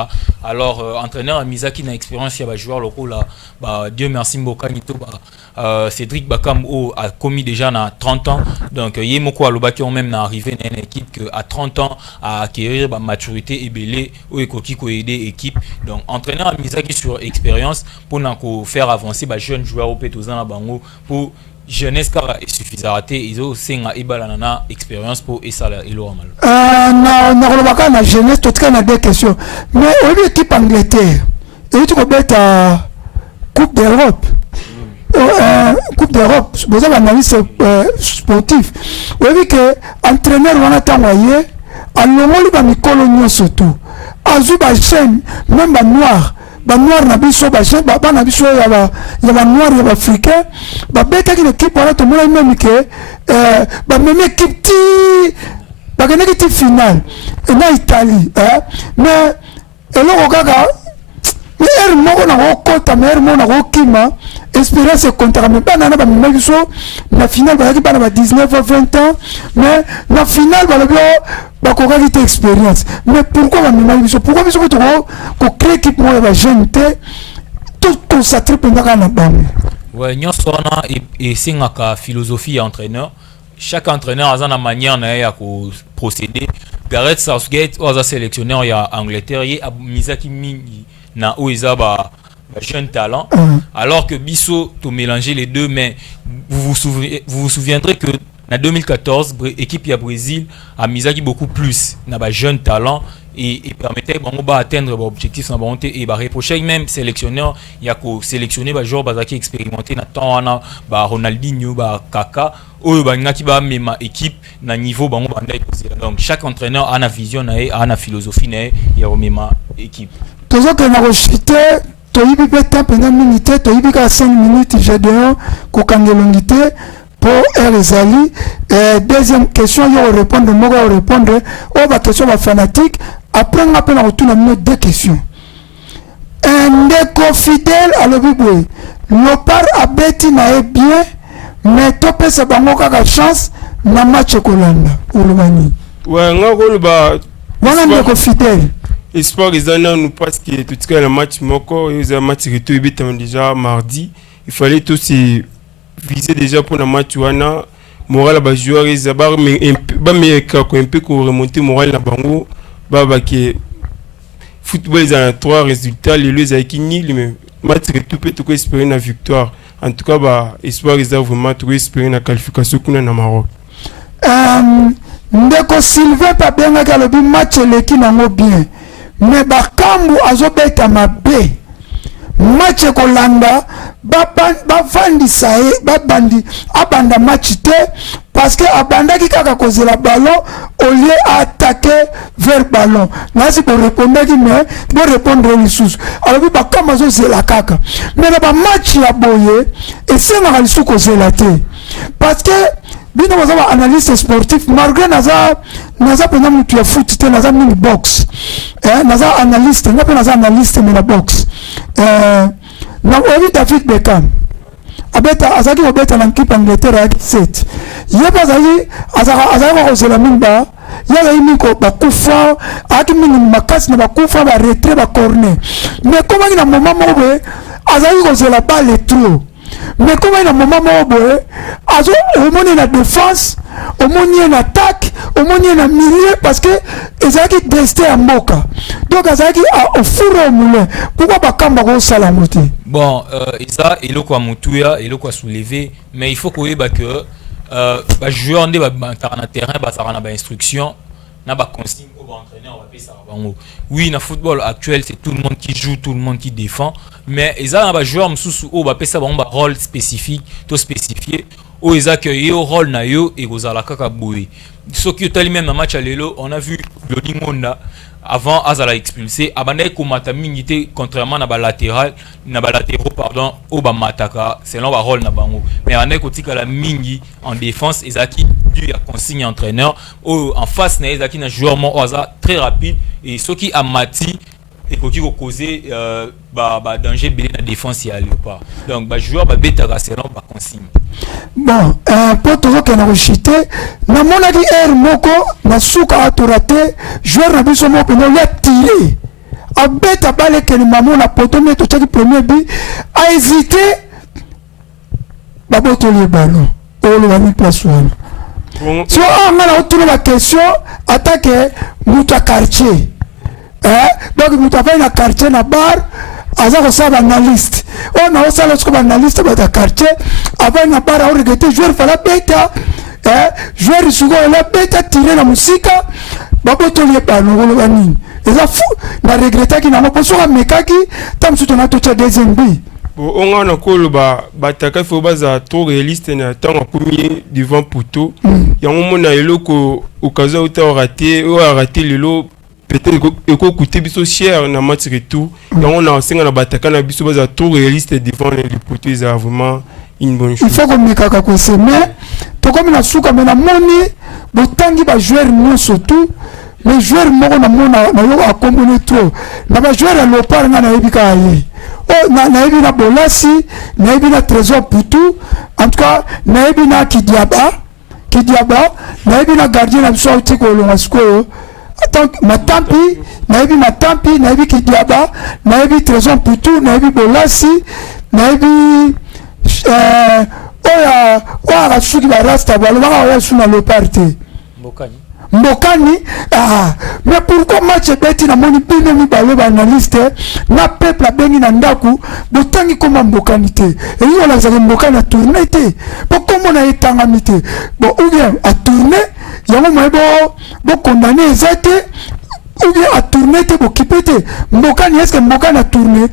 Alors entraîneur Misaki na expérience il y a joueur locaux là bah Dieu merci Mbokani to Cédric Bakambu a commis déjà na 30 ans donc yemoko alobaki on même na arrivé dans une équipe que à 30 ans à acquérir ba maturité et belé ou ekoki ko aider équipe donc entraîneur Misaki sur expérience pour na ko faire avancer ba jeunes joueurs au pétozan na bango pour jeunesse car est suffisant ils ont aussi une expérience pour et ça et le mal na jeunesse tout cas na deux questions mais au équipe Angleterre et tu peux ta Coupe d'Europe Coupe d'Europe vous avez analyse sportif oui que entraîneur wana tangoye alongoli ba mikolo nyonso tout azu ba chaîne même ba noir ba noir na biso ba jeune ba na biso ya ba noir ya ba africain ba beta ki l'équipe wala to mona même que ba même équipe ti ba gagner ti finale na Italie mais eloko kaka mais moko na kota mais moko na kima espérance contre mais pas na ba même biso na finale ba ki ba na 19 à 20 ans mais na finale ba le ba ko gagner expérience mais pourquoi ba même biso pourquoi biso ko créer équipe moi ba jeune tout consacré pendant na bango ouais nyonso na et singaka philosophie entraîneur chaque entraîneur a sa manière na ya ko procéder Gareth Southgate ou a sélectionneur ya Angleterre y a misaki mingi na oiza ba jeune talent, alors que Bisso to mélanger les deux, mais vous vous souviendrez que en 2014 l'équipe du Brésil a misé beaucoup plus na jeune talent et permettait d'atteindre l'objectif sans volonté et reprocher même sélectionneur il y a qu'au sélectionner des joueurs qui expérimenté na temps Ronaldinho Kaka ou qui ba même équipe na niveau donc chaque entraîneur a une vision a une philosophie il y a même équipe toujours que na rechuté toyibi pe temps pendant minute toyibi ka 5 minutes Gédéon ko kangelongité pour Erzali. Deuxième question, il va répondre, moi je vais répondre. La question va fanatique. Après, on va retourner à deux questions. Un éco fidèle à l'objet. Le par a bêti n'a bien, mais topé sa bango a chance na match Kolanda. Oulumani. Ouais, on va voilà un éco fidèle. Espoir ils en nous parce que tout cas le match moko, ils ont match retour déjà mardi. Il fallait tout ces viser déjà pour le match wana moral ba joueur izabar mais un peu pour remonter moral na bango ba que football ils ont 3 résultats les avec nil mais match tout peut tout espérer la victoire en tout cas ba espoir ils ont vraiment tout espérer la qualification kuna na Maroc. Ndeko Sylvain pa benga ka lobi match leki nango bien mais ba kambu azobeta mabe match Kolanda bafandisa babandi abanda match te parce que abandaki kaka kozela ballon au lieu attaquer vers ballon nasi pour répondre qui mais pour répondre lisusu alors bi bakama zozela kaka mais na ba match ya boye esenga lisusu kozela te parce que bino bazaba analyste sportif malgré naza pena mutu ya foot te naza mini box naza analyste naza analyste mais na box na obi David Beckham abeta azaki obeta na équipe Angleterre ya 7 yeba azaki kozela mimba yala imiko bakufa aki mingi makasi na bakufa ba retrait ba corner mais comment na moment mobe azaki kozela balle trop mais comment na moment mobe azo omoni na défense omoni na attaque omoni na milieu parce que ezaki destin ya mboka donc azaki au four au moulin pourquoi bakamba ko sala muti bon ça eloko ya mutuya eloko ya soulever mais il faut koyeba que ba joueur nde ba na terrain ba sara na ba instruction na ba consigne ko ba entraîneur ba pesa bango oui na football actuel c'est tout le monde qui joue tout le monde qui défend mais ça na ba joueur msusu o ba pesa bango ba rôle spécifique to spécifié o ezaki yo rôle na yo et kozala kaka boye ce qui est même dans match à l'élo on a vu Lodingonda avant Azala expulsé abandé komata mingité contrairement na ba latéraux pardon au ba mataka selon ba rôle na bango mais on est kotika la mingi en défense ezaki dû à consigne entraîneur ou en face na ezaki na joueur mo oza très rapide et ce qui a mati et qui va causer danger belé na défense ya Léopard donc ba joueur ba betaka selon ba consigne. Bon, pour toujours que nous chité, na mona di moko na suka aturate joueur na biso mo peno ya tiré a beta balle que maman na poto mais to tchaki premier but a hésité ba boto le ballon o le wani place wana so on a autour la question attaque muta quartier donc muta fa na quartier na bar aza kosala analyste on a osala siko analyste ba quartier avant na bar a regretter joueur fala beta joueur suko la beta tirer na musika ba boto le ballon le wani eza fou na regretter ki na mo poso mekaki tam suto na to deuxième but on a encore bataka faut baza trop réaliste na temps premier devant poteau il y a un moment na eloko occasion autant raté ou a raté lelo peut-être eko coûter biso cher na match retour et on a enseigné na bataka na biso baza trop réaliste devant les poteaux c'est vraiment une bonne chose il faut comme kaka ko se mais to comme na suka mais na moni botangi ba joueur non surtout les joueurs moko na mona na yo a combiné trop na ba joueur no par na ebika yi na ebi na Bolasi na ebi na Trésor Poutou en tout cas na ebi na Kidiaba na ebi na gardien na biso tiko longa sikoyo attends matampi na ebi Kidiaba na ebi Trésor Poutou na ebi Bolasi na ebi oya suki ba rasta balo ba oya suna le parti mbokani mais pourquoi match beti na moni bino mibale ba analyste na peuple abengi na ndaku botangi koma mbokani te et yo la zaki mbokani a tourner te po komo na etangami te bon ou bien a tourner yango mo bo condamner ezate ou bien a tourner te bo kipete mbokani est-ce que mbokani a tourner.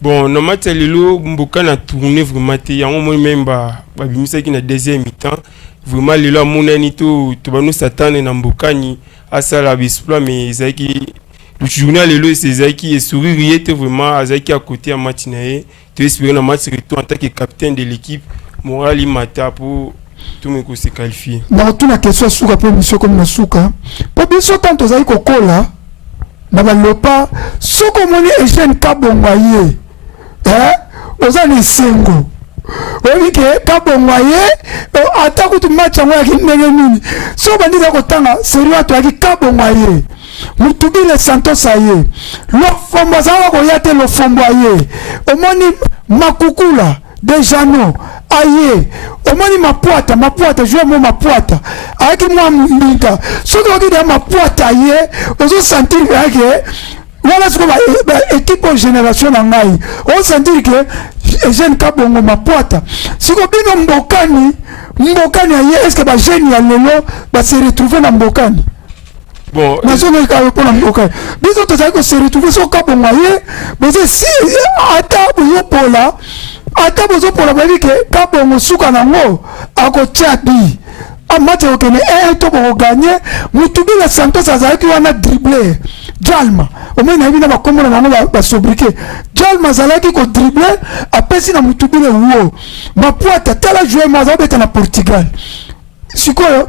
Bon, no match lelo mbokani a tourner vraiment te yango mo même ba bimisa ki na deuxième mi-temps vraiment lelo amonani to bano satane na mbokani asala exploit mais ezaki le journal lelo c'est ezaki sourire était vraiment azaki à côté à match nae to espérer na match retour en tant que capitaine de l'équipe morali mata pour tout me ko se qualifier. Na tout na question suka pour monsieur comme na suka po biso tanto zaki kokola na balopa soko moni Eugène Kabongwa ye ozali sengo Oike Kabongwa ye atako tu match yango ya kindenge nini so bandika kotanga sérieux to yaki Kabongwa ye Mutubile Santos aye lo fombo zawa ko yate lo fombo aye omoni Makukula Dejano aye omoni Mapuata jouer mo Mapuata ayaki mwa mbinga soki okide Mapuata aye ozo sentir yake voilà ce que l'équipe en génération na ngai on sentir que Eugène Kabongwa Mapuata siko bino mbokani aye est-ce que ba jeune ya lelo ba se retrouver na mbokani. Bon, national ka pour mbokani biso to ko se retrouver so Kabongwa ye boze si ata bozo pola ba ke Kabongwa suka nango akotia bi amate okene to bo gagner Mutubile Santos azaki wana dribbler Jalma omena bina bakomona nango ba sobriquer Jalma zalaki ko dribbler apesi na Mutubile wo Mapuata tala jouer mazabeta na Portugal sikoyo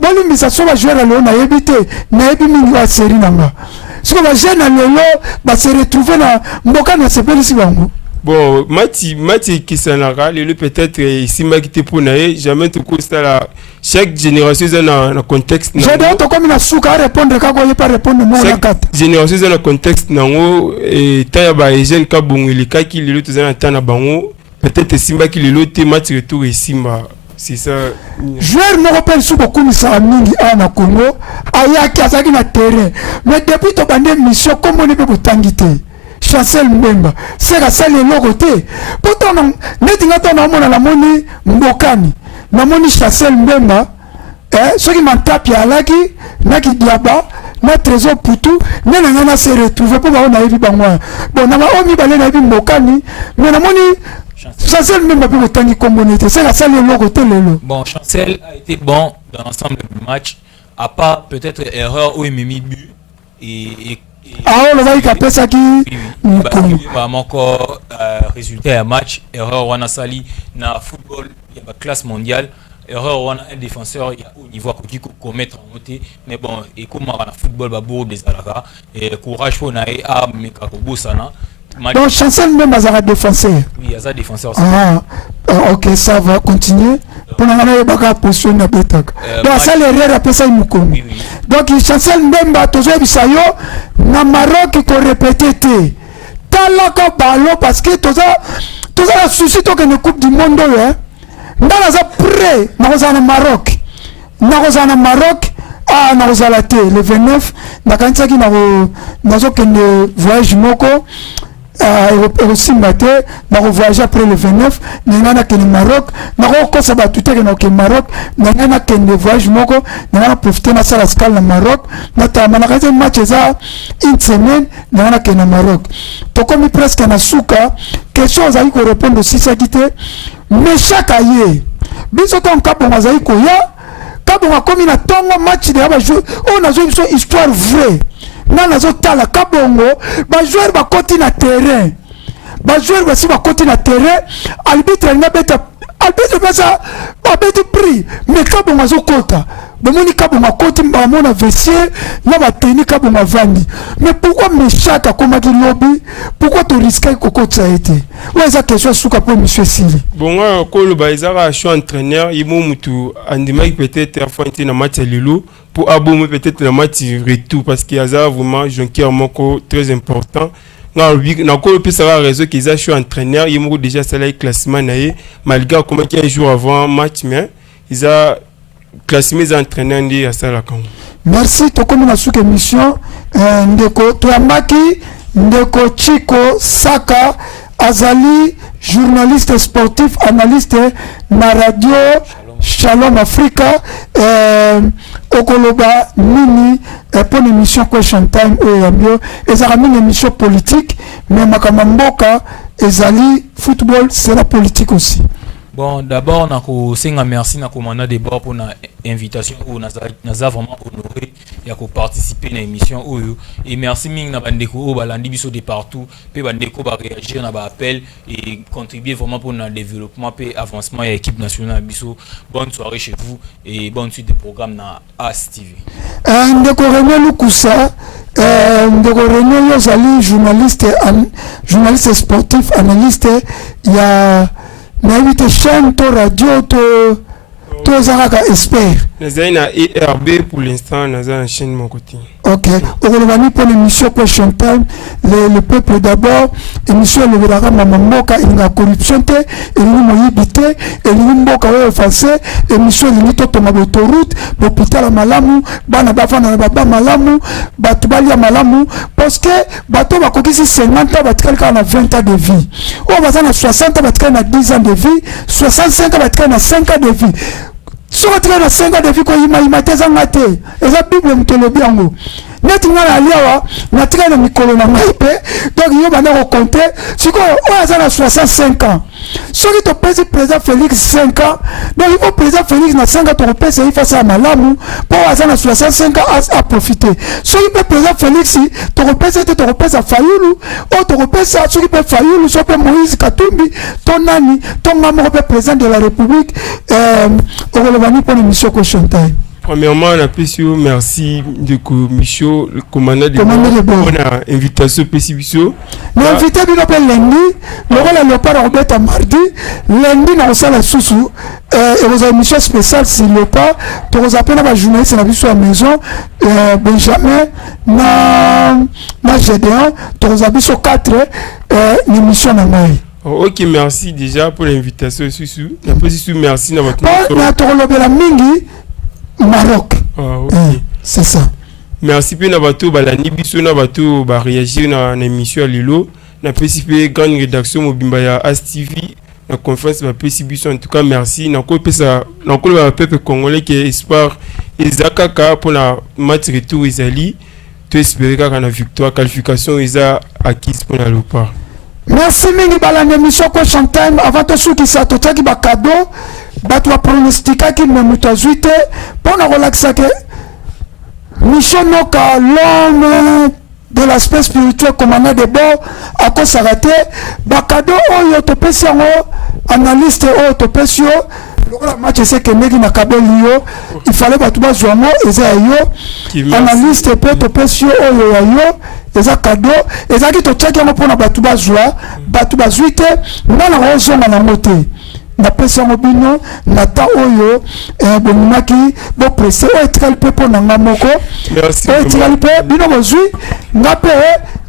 boli misa so ba jouer lelo na yebite na yebi mingi wa série nanga siko ba jeune lelo ba se retrouver na mboka na sepelisi bango. Bon, Mati Kisanara, le peut-être ici Magité Pounae, jamais tout coûte la chaque génération dans un contexte. J'ai d'autres comme la souka répondre quand on pas répondre moi la carte. Génération dans un contexte nango et Tayaba et Jeune Kabongwa les cas qui les autres dans un temps na bango peut-être Simba qui les autres match retour et Simba c'est ça. Joueur me rappelle sous beaucoup de ça mingi na Congo ayaki azaki na terrain mais depuis to bande mission comme on ne peut tangité. Chancel Mbemba c'est la salle de côté pourtant netinga to na mona la moni mbokani na moni Chancel Mbemba ceux qui m'entapent alaki na ki diaba na trésor putu nena na se retrouver pour ba na yebi bangwa bon na omi balé na yebi mbokani mais na moni Chancel Mbemba peut tangi communauté c'est la salle de côté lelo. Bon, Chancel a été bon dans l'ensemble du match à part peut-être erreur ou Mimi but et on va y caper ça qui encore résultat à match erreur on a sali na football il y a classe mondiale erreur on a un défenseur au niveau qui commettre en montée mais bon et comme on a football babour des alaka et courage pour na a mekakobo sana. Donc Chancel même à défenseur. Oui, il y a ça défenseur. OK, ça va continuer. Pour la baka position na betaka. Donc ça l'erreur après ça imukongo. Donc Chancel Mbemba tozo bisayo na Maroc ko répéter té. Talaka ballon parce que toza souci to que ne coupe du monde là. Ndala za prêt na Maroc. Na Maroc na ozalate le 29 na kansaki na zo kende voyage moko aussi maté na voyager après le 29 na kende Maroc na ko sa batute ke na ke Maroc na kende voyage moko na profiter na sala scale na Maroc na ta na ka match za une semaine na kende Maroc to comme presque na suka question za ko répondre aussi ça quitté mais chaque année biso ton Kabongwa za ko ya Kabongwa comme na tongo match de ba jouer on a joué une histoire vraie na zo tala Kabongwa ba joueur ba côté na terrain ba joueur ba si ba côté na terrain arbitre na beta arbitre pesa ba beta prix mais Kabongwa zo kota bomoni Kabongwa côté ba mona vestiaire na ba tenir Kabongwa vandi mais pourquoi Meshaka comme qui lobby pourquoi tu risques koko ça été ouais ça question souka pour monsieur Sili bon ko lo ba izara je suis entraîneur yimo mutu andima peut-être affonter na match lelo pour aboumer peut-être le match retour parce qu'il y a vraiment Jonquière Moko très important na ko peut savoir raison qu'ils a je suis entraîneur yimo déjà ça là classement naé malgré comment 15 jours avant match mais ils a classement des entraîneurs ndi asalaka. Merci tokomi na suka émission ndeko Twambaki ndeko Chico Saka azali journaliste sportif analyste na radio Shalom Africa okoloba nini pour une émission question time oyambio ezaka une émission politique mais makamamboka ezali football c'est la politique aussi. Bon, d'abord, on a merci à commandant de bord pour l'invitation. On a vraiment honoré de participer à l'émission. Et merci à Bandeko, Balandibiso de partout. Puis Bandeko va réagir à l'appel et contribuer vraiment pour le développement et avancement de l'équipe nationale. Bonne soirée chez vous et bonne suite de programme dans AS TV. Ndeko René Lukusa, Ndeko René Yozali, journaliste sportif, analyste, il y a n'invite chaîne to radio to zaraka expert. Nazaï na ERB pour l'instant, nazaï na chaîne mon côté. Ok. On pour l'émission Question Time, le peuple d'abord. Émission le verra mamamboka il y a corruption te, il y a moyibité, il y a mboka ouais offensé. Émission il y a tomba autoroute, l'hôpital malamu, bana bafana na baba malamu, batubali ya malamu, parce que bato bakokisi 50 ans batikali na 20 ans de vie. Ou bazana 60 ans batikali na 10 ans de vie, 65 ans batikali na 5 ans de vie. Si on a 5 ans de vie, il m'a été zangaté. Et la Bible me le bien. Net nga na liawa na tika na mikolo na maipe donc yo bana ko compter siko o azana 65 ans soki to président Félix 5 ans donc il faut président Félix na 5 ans to pesa il face à malamu pour azana 65 ans à profiter soki pe président Félix to pesa Fayulu o to pesa soki pe Fayulu so pe Moïse Katumbi ton nani ton ngamo pe président de la République au relevant pour l'émission Question Time. Premièrement, on a PCO, merci de Michaud, le commandant de bord. On a invitation PCO. Mais invité bien appelé lundi, le rôle est le pas à mardi, lundi dans la salle sous et vos émissions spéciales s'il le pas, tu vous appelles à la journaliste la vie sur la maison, Benjamin, na Gédéon, tu vous appelles sur 4 émissions dans maille. Ok, merci déjà pour l'invitation. Merci dans votre mingi. Maroc. Ah, okay. C'est ça. Merci pour Nabato, Balani Biso, Nabato, réagir dans l'émission à Lilo. Na participé grande rédaction Mobimbaya AS TV, la conférence de PCBiso. En tout cas, merci. N'a le peuple congolais qui espère Isakaka pour la match retour Isali. Tu espères qu'à la victoire, qualification Isa acquise pour la Lopa. Merci mingi balani émission Question Time avant de souki sa totaki ba cadeau. Bato wa pronostika ki me mutazuite pour na relaxer que Michel Noka l'homme de l'aspect spirituel commandant de bord à cause s'arrêter bakado oyo topesi yango analyste oyo topesi yo lokola match c'est que negi na kabeli yo il fallait bato bazwa ngo eza yo analyste pe topesi yo oyo yo eza cadeau eza ki to check yango pona bato bazuite ngana ozonga na mote na pesa mobino na ta oyo bonimaki bo pressé o etikali pe pona nga moko etikali pe bino bozwi nga pe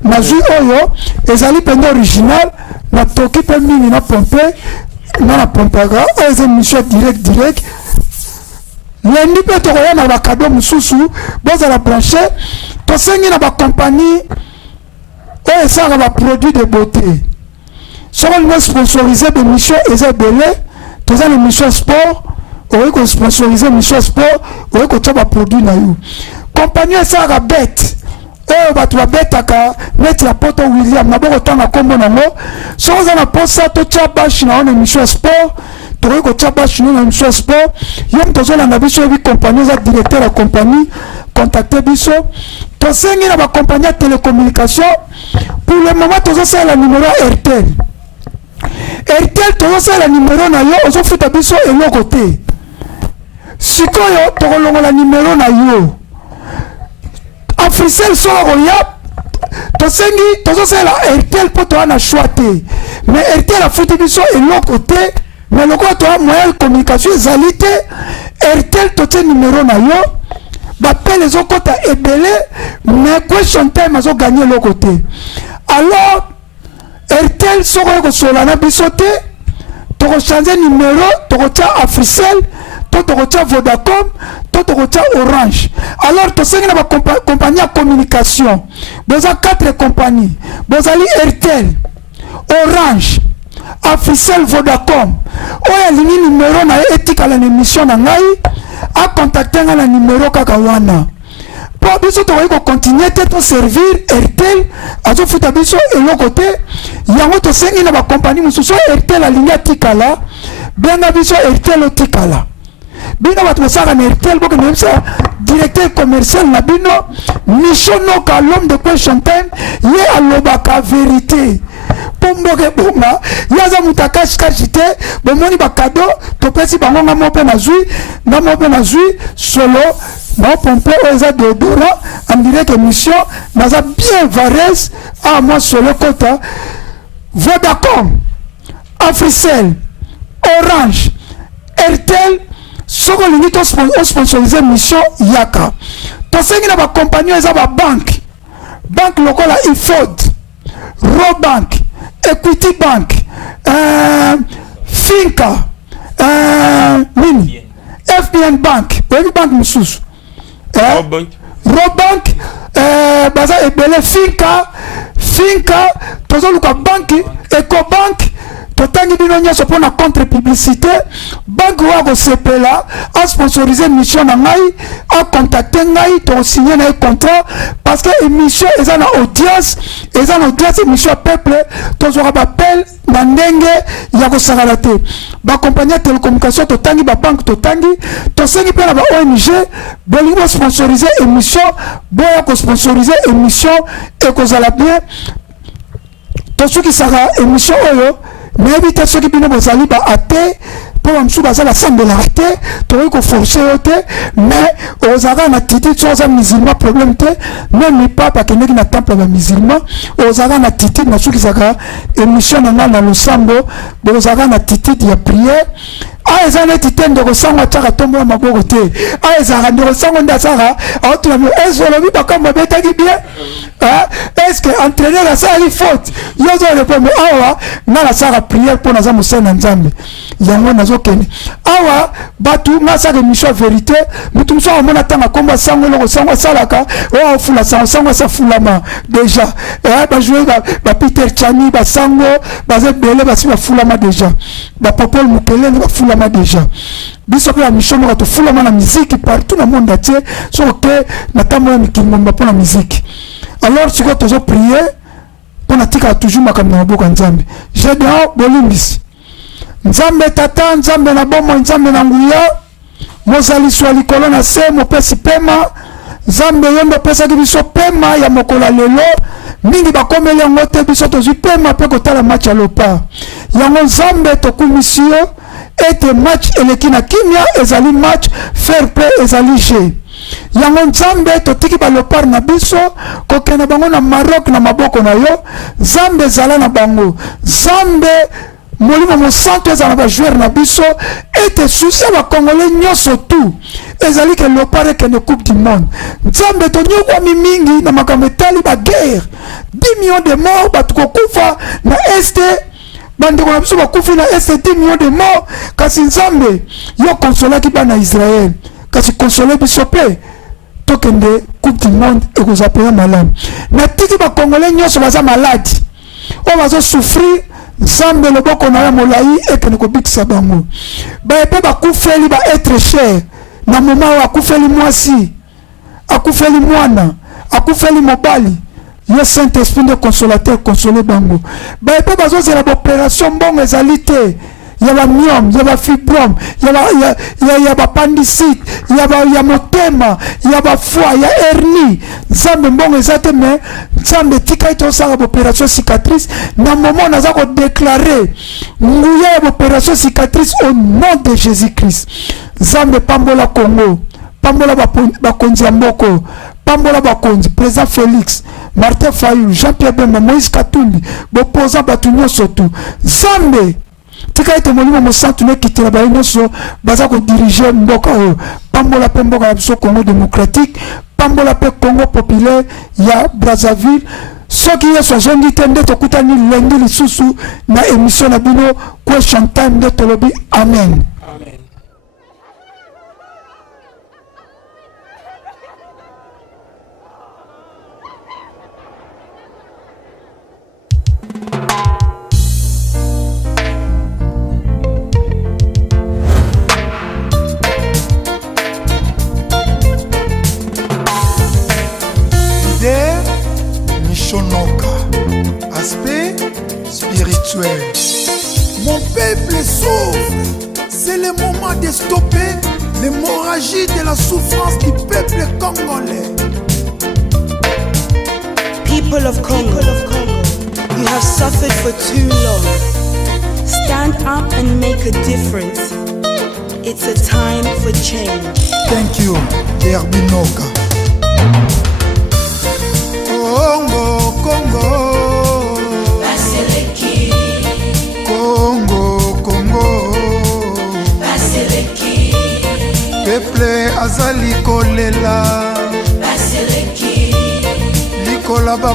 na zwi oyo ezali pende original na toki pe mingi na pompe na pompaga o eza émission direct lundi pe tokoya na bakado mosusu bozala branché tosengi na bacompagnie oyo esaka baproduit de beauté si on veut sponsoriser des missions belé, tous les missions sport, on veut sponsoriser des missions sport, on veut que va produire na you. Compagnie ça la bête. Bah tu vas bête à mettre la porte William, na bon temps na combo na mo. Si on a pas ça to tchabash na une émission sport, tu veux que tchabash na une émission sport, yom tozo la nabi sur compagnie za directeur la compagnie contacter biso. Tosengi na ba compagnie de télécommunication pour le moment tozo ça la numéro RTL. RTL tozosa la numéro na yo ozofuta biso eloko te sikoyo tokolongo la numéro na yo Africell solo ya tosengi tozosa la RTL po to na choix te mais RTL afuti biso eloko te mais loko to moyen de communication ezali te RTL to te numéro na yo bapele ezokota ebele mais Question Time azo gagner eloko te alors RTL soko ko solana bisote to changer numéro to cha Africell to tokotia Vodacom, to tokotia Orange. Alors tosengi na ba compagnie ya communication. Boza 4 compagnies. Bozali Airtel, Orange, Africell, Vodacom. Oya lini numéro na etika la émission na ngai a contacter nga na numéro kaka wana. Po biso to ko continuer to servir Airtel azo futa biso eloko te. Yango to sengi na ba compagnie mususu Airtel alinga tikala. Benga biso Airtel otikala. Bino watu basaka na Airtel boko nemsa directeur commercial na bino missiono ka l'homme de question time ye alobaka vérité. Pomboke bonga yaza mutakashi kashite bomoni ba cadeau to pesi bango nga mope na zui solo na pompe oza deodorant en direct émission naza bien vares à moi solo kota Vodacom, Africell, Orange, Airtel, soko lingi to sponsoriser mission yaka. To sengi na ba compagnie eza ba banque lokola Ifod, Robank, Equity Bank, Finca, FBN Bank, Baby Bank mususu. Robank, baza ebele Finca, tozo luka banki, Ecobank, totangi bino nyonso pona contre publicité, banque wako sepela, a sponsoriser mission na ngai, a contacter ngai, to signer na contrat, parce que émission eza na audience émission peuple, tozo rappel na ndenge ya ko sagalate. Ba compagnie télécommunication totangi ba banque totangi, to sengi pe na ba ONG, bolingo sponsoriser émission, boya ko sponsoriser émission et ko zala bien. To soki saka émission oyo mais éviter ceux qui bino bozali ba athée pour amsu bazala semble la athée to ko forcer ote mais ozaka na titi tsoza musulman problème te même papa que na temple ba musulman ozaka na titi na soki saka émission na losambo bozaka na titi ya prière a ezana titendo ko sangwa tsaka tombo maboko te a ezaka ndo sangwa ndasaka autre mais ezolobi bakamba betaki bien est-ce que entraîner la salle faute yozo répondre awa na la salle prière pour naza musena nzambe yango nazo kene awa batu na sa émission vérité mutu mso amona tanga komba sango loko sango salaka o fula sango sa fulama déjà ba jouer ba Peter Chani ba sango ba zebele ba si ba fulama déjà ba popol mukele ba fulama déjà biso pe mission mo to fulama na musique partout dans le monde entier so que na tambo mikimbo mpa na musique. Alors tu vas toujours prier pour natika toujours makambo na boka nzambe. J'ai dit bolimbisi. Nzambe tata nzambe na bomo nzambe na nguya. Mozali swali kolona se mo pesi pema. Nzambe yombe pesa ki biso pema ya mokola lelo. Mingi bakomeli ngote biso tozu pema pe kotala match ya lopa. Yango nzambe tokumisio ete match elekina kimia ezali match fair play ezali jeu. Yango nzambe totiki balopar na biso kokena bango na Maroc na maboko na yo nzambe zala na bango nzambe molimo mosanto ezala ba joueur na biso ete susi ba congolais nyonso tu ezali ke lopare ke ne coupe du monde nzambe tonyokwa mingi na makambo etali ba guerre 10 millions de morts batukokufa na este bandeko na biso bakufi na este 10 millions de morts kasi nzambe yo consolaki bana Israël kasi consoler biso pe tokende coupe du monde et vous appelez malade na tiki ba congolais nyonso baza malade o bazo souffrir nzambe loboko na ya molai ekene kobikisa bango ba epe bakufeli ba être cher na moma wa akufeli mwasi akufeli mwana akufeli mobali yo saint esprit de consolateur consoler bango ba epe bazo zela opération mbongo ezali te yaba myome yaba fibrome yaba appendicite yaba motema yaba foie ya hernie nzambe mbongo ezate mais nzambe tika ito sala opération cicatrice na moment naza ko déclarer nguya ya opération cicatrice au nom de Jésus-Christ nzambe pambola Congo pambola bakonzi ya mboko pambola bakonzi président Félix Martin Fayulu Jean-Pierre Bemba Moïse Katumbi bopoza batu nyonso tu nzambe tika ete molimo mosantu ne kitela ba nyonso baza ko diriger mboka o pambola pe mboka ya biso Congo démocratique pambola pe Congo populaire ya Brazzaville soki yeso azondi te nde tokutani lendi lisusu na émission na bino question time nde tolobi amen. C'est le moment de stopper l'hémorragie de la souffrance du peuple congolais. People of Congo, you have suffered for too long. Stand up and make a difference. It's a time for change. Thank you, Derbinoka. Congo, Congo. Baseleki. Congo, Congo. Baseleki. Peuple azali kolela. Baseleki. Likola ba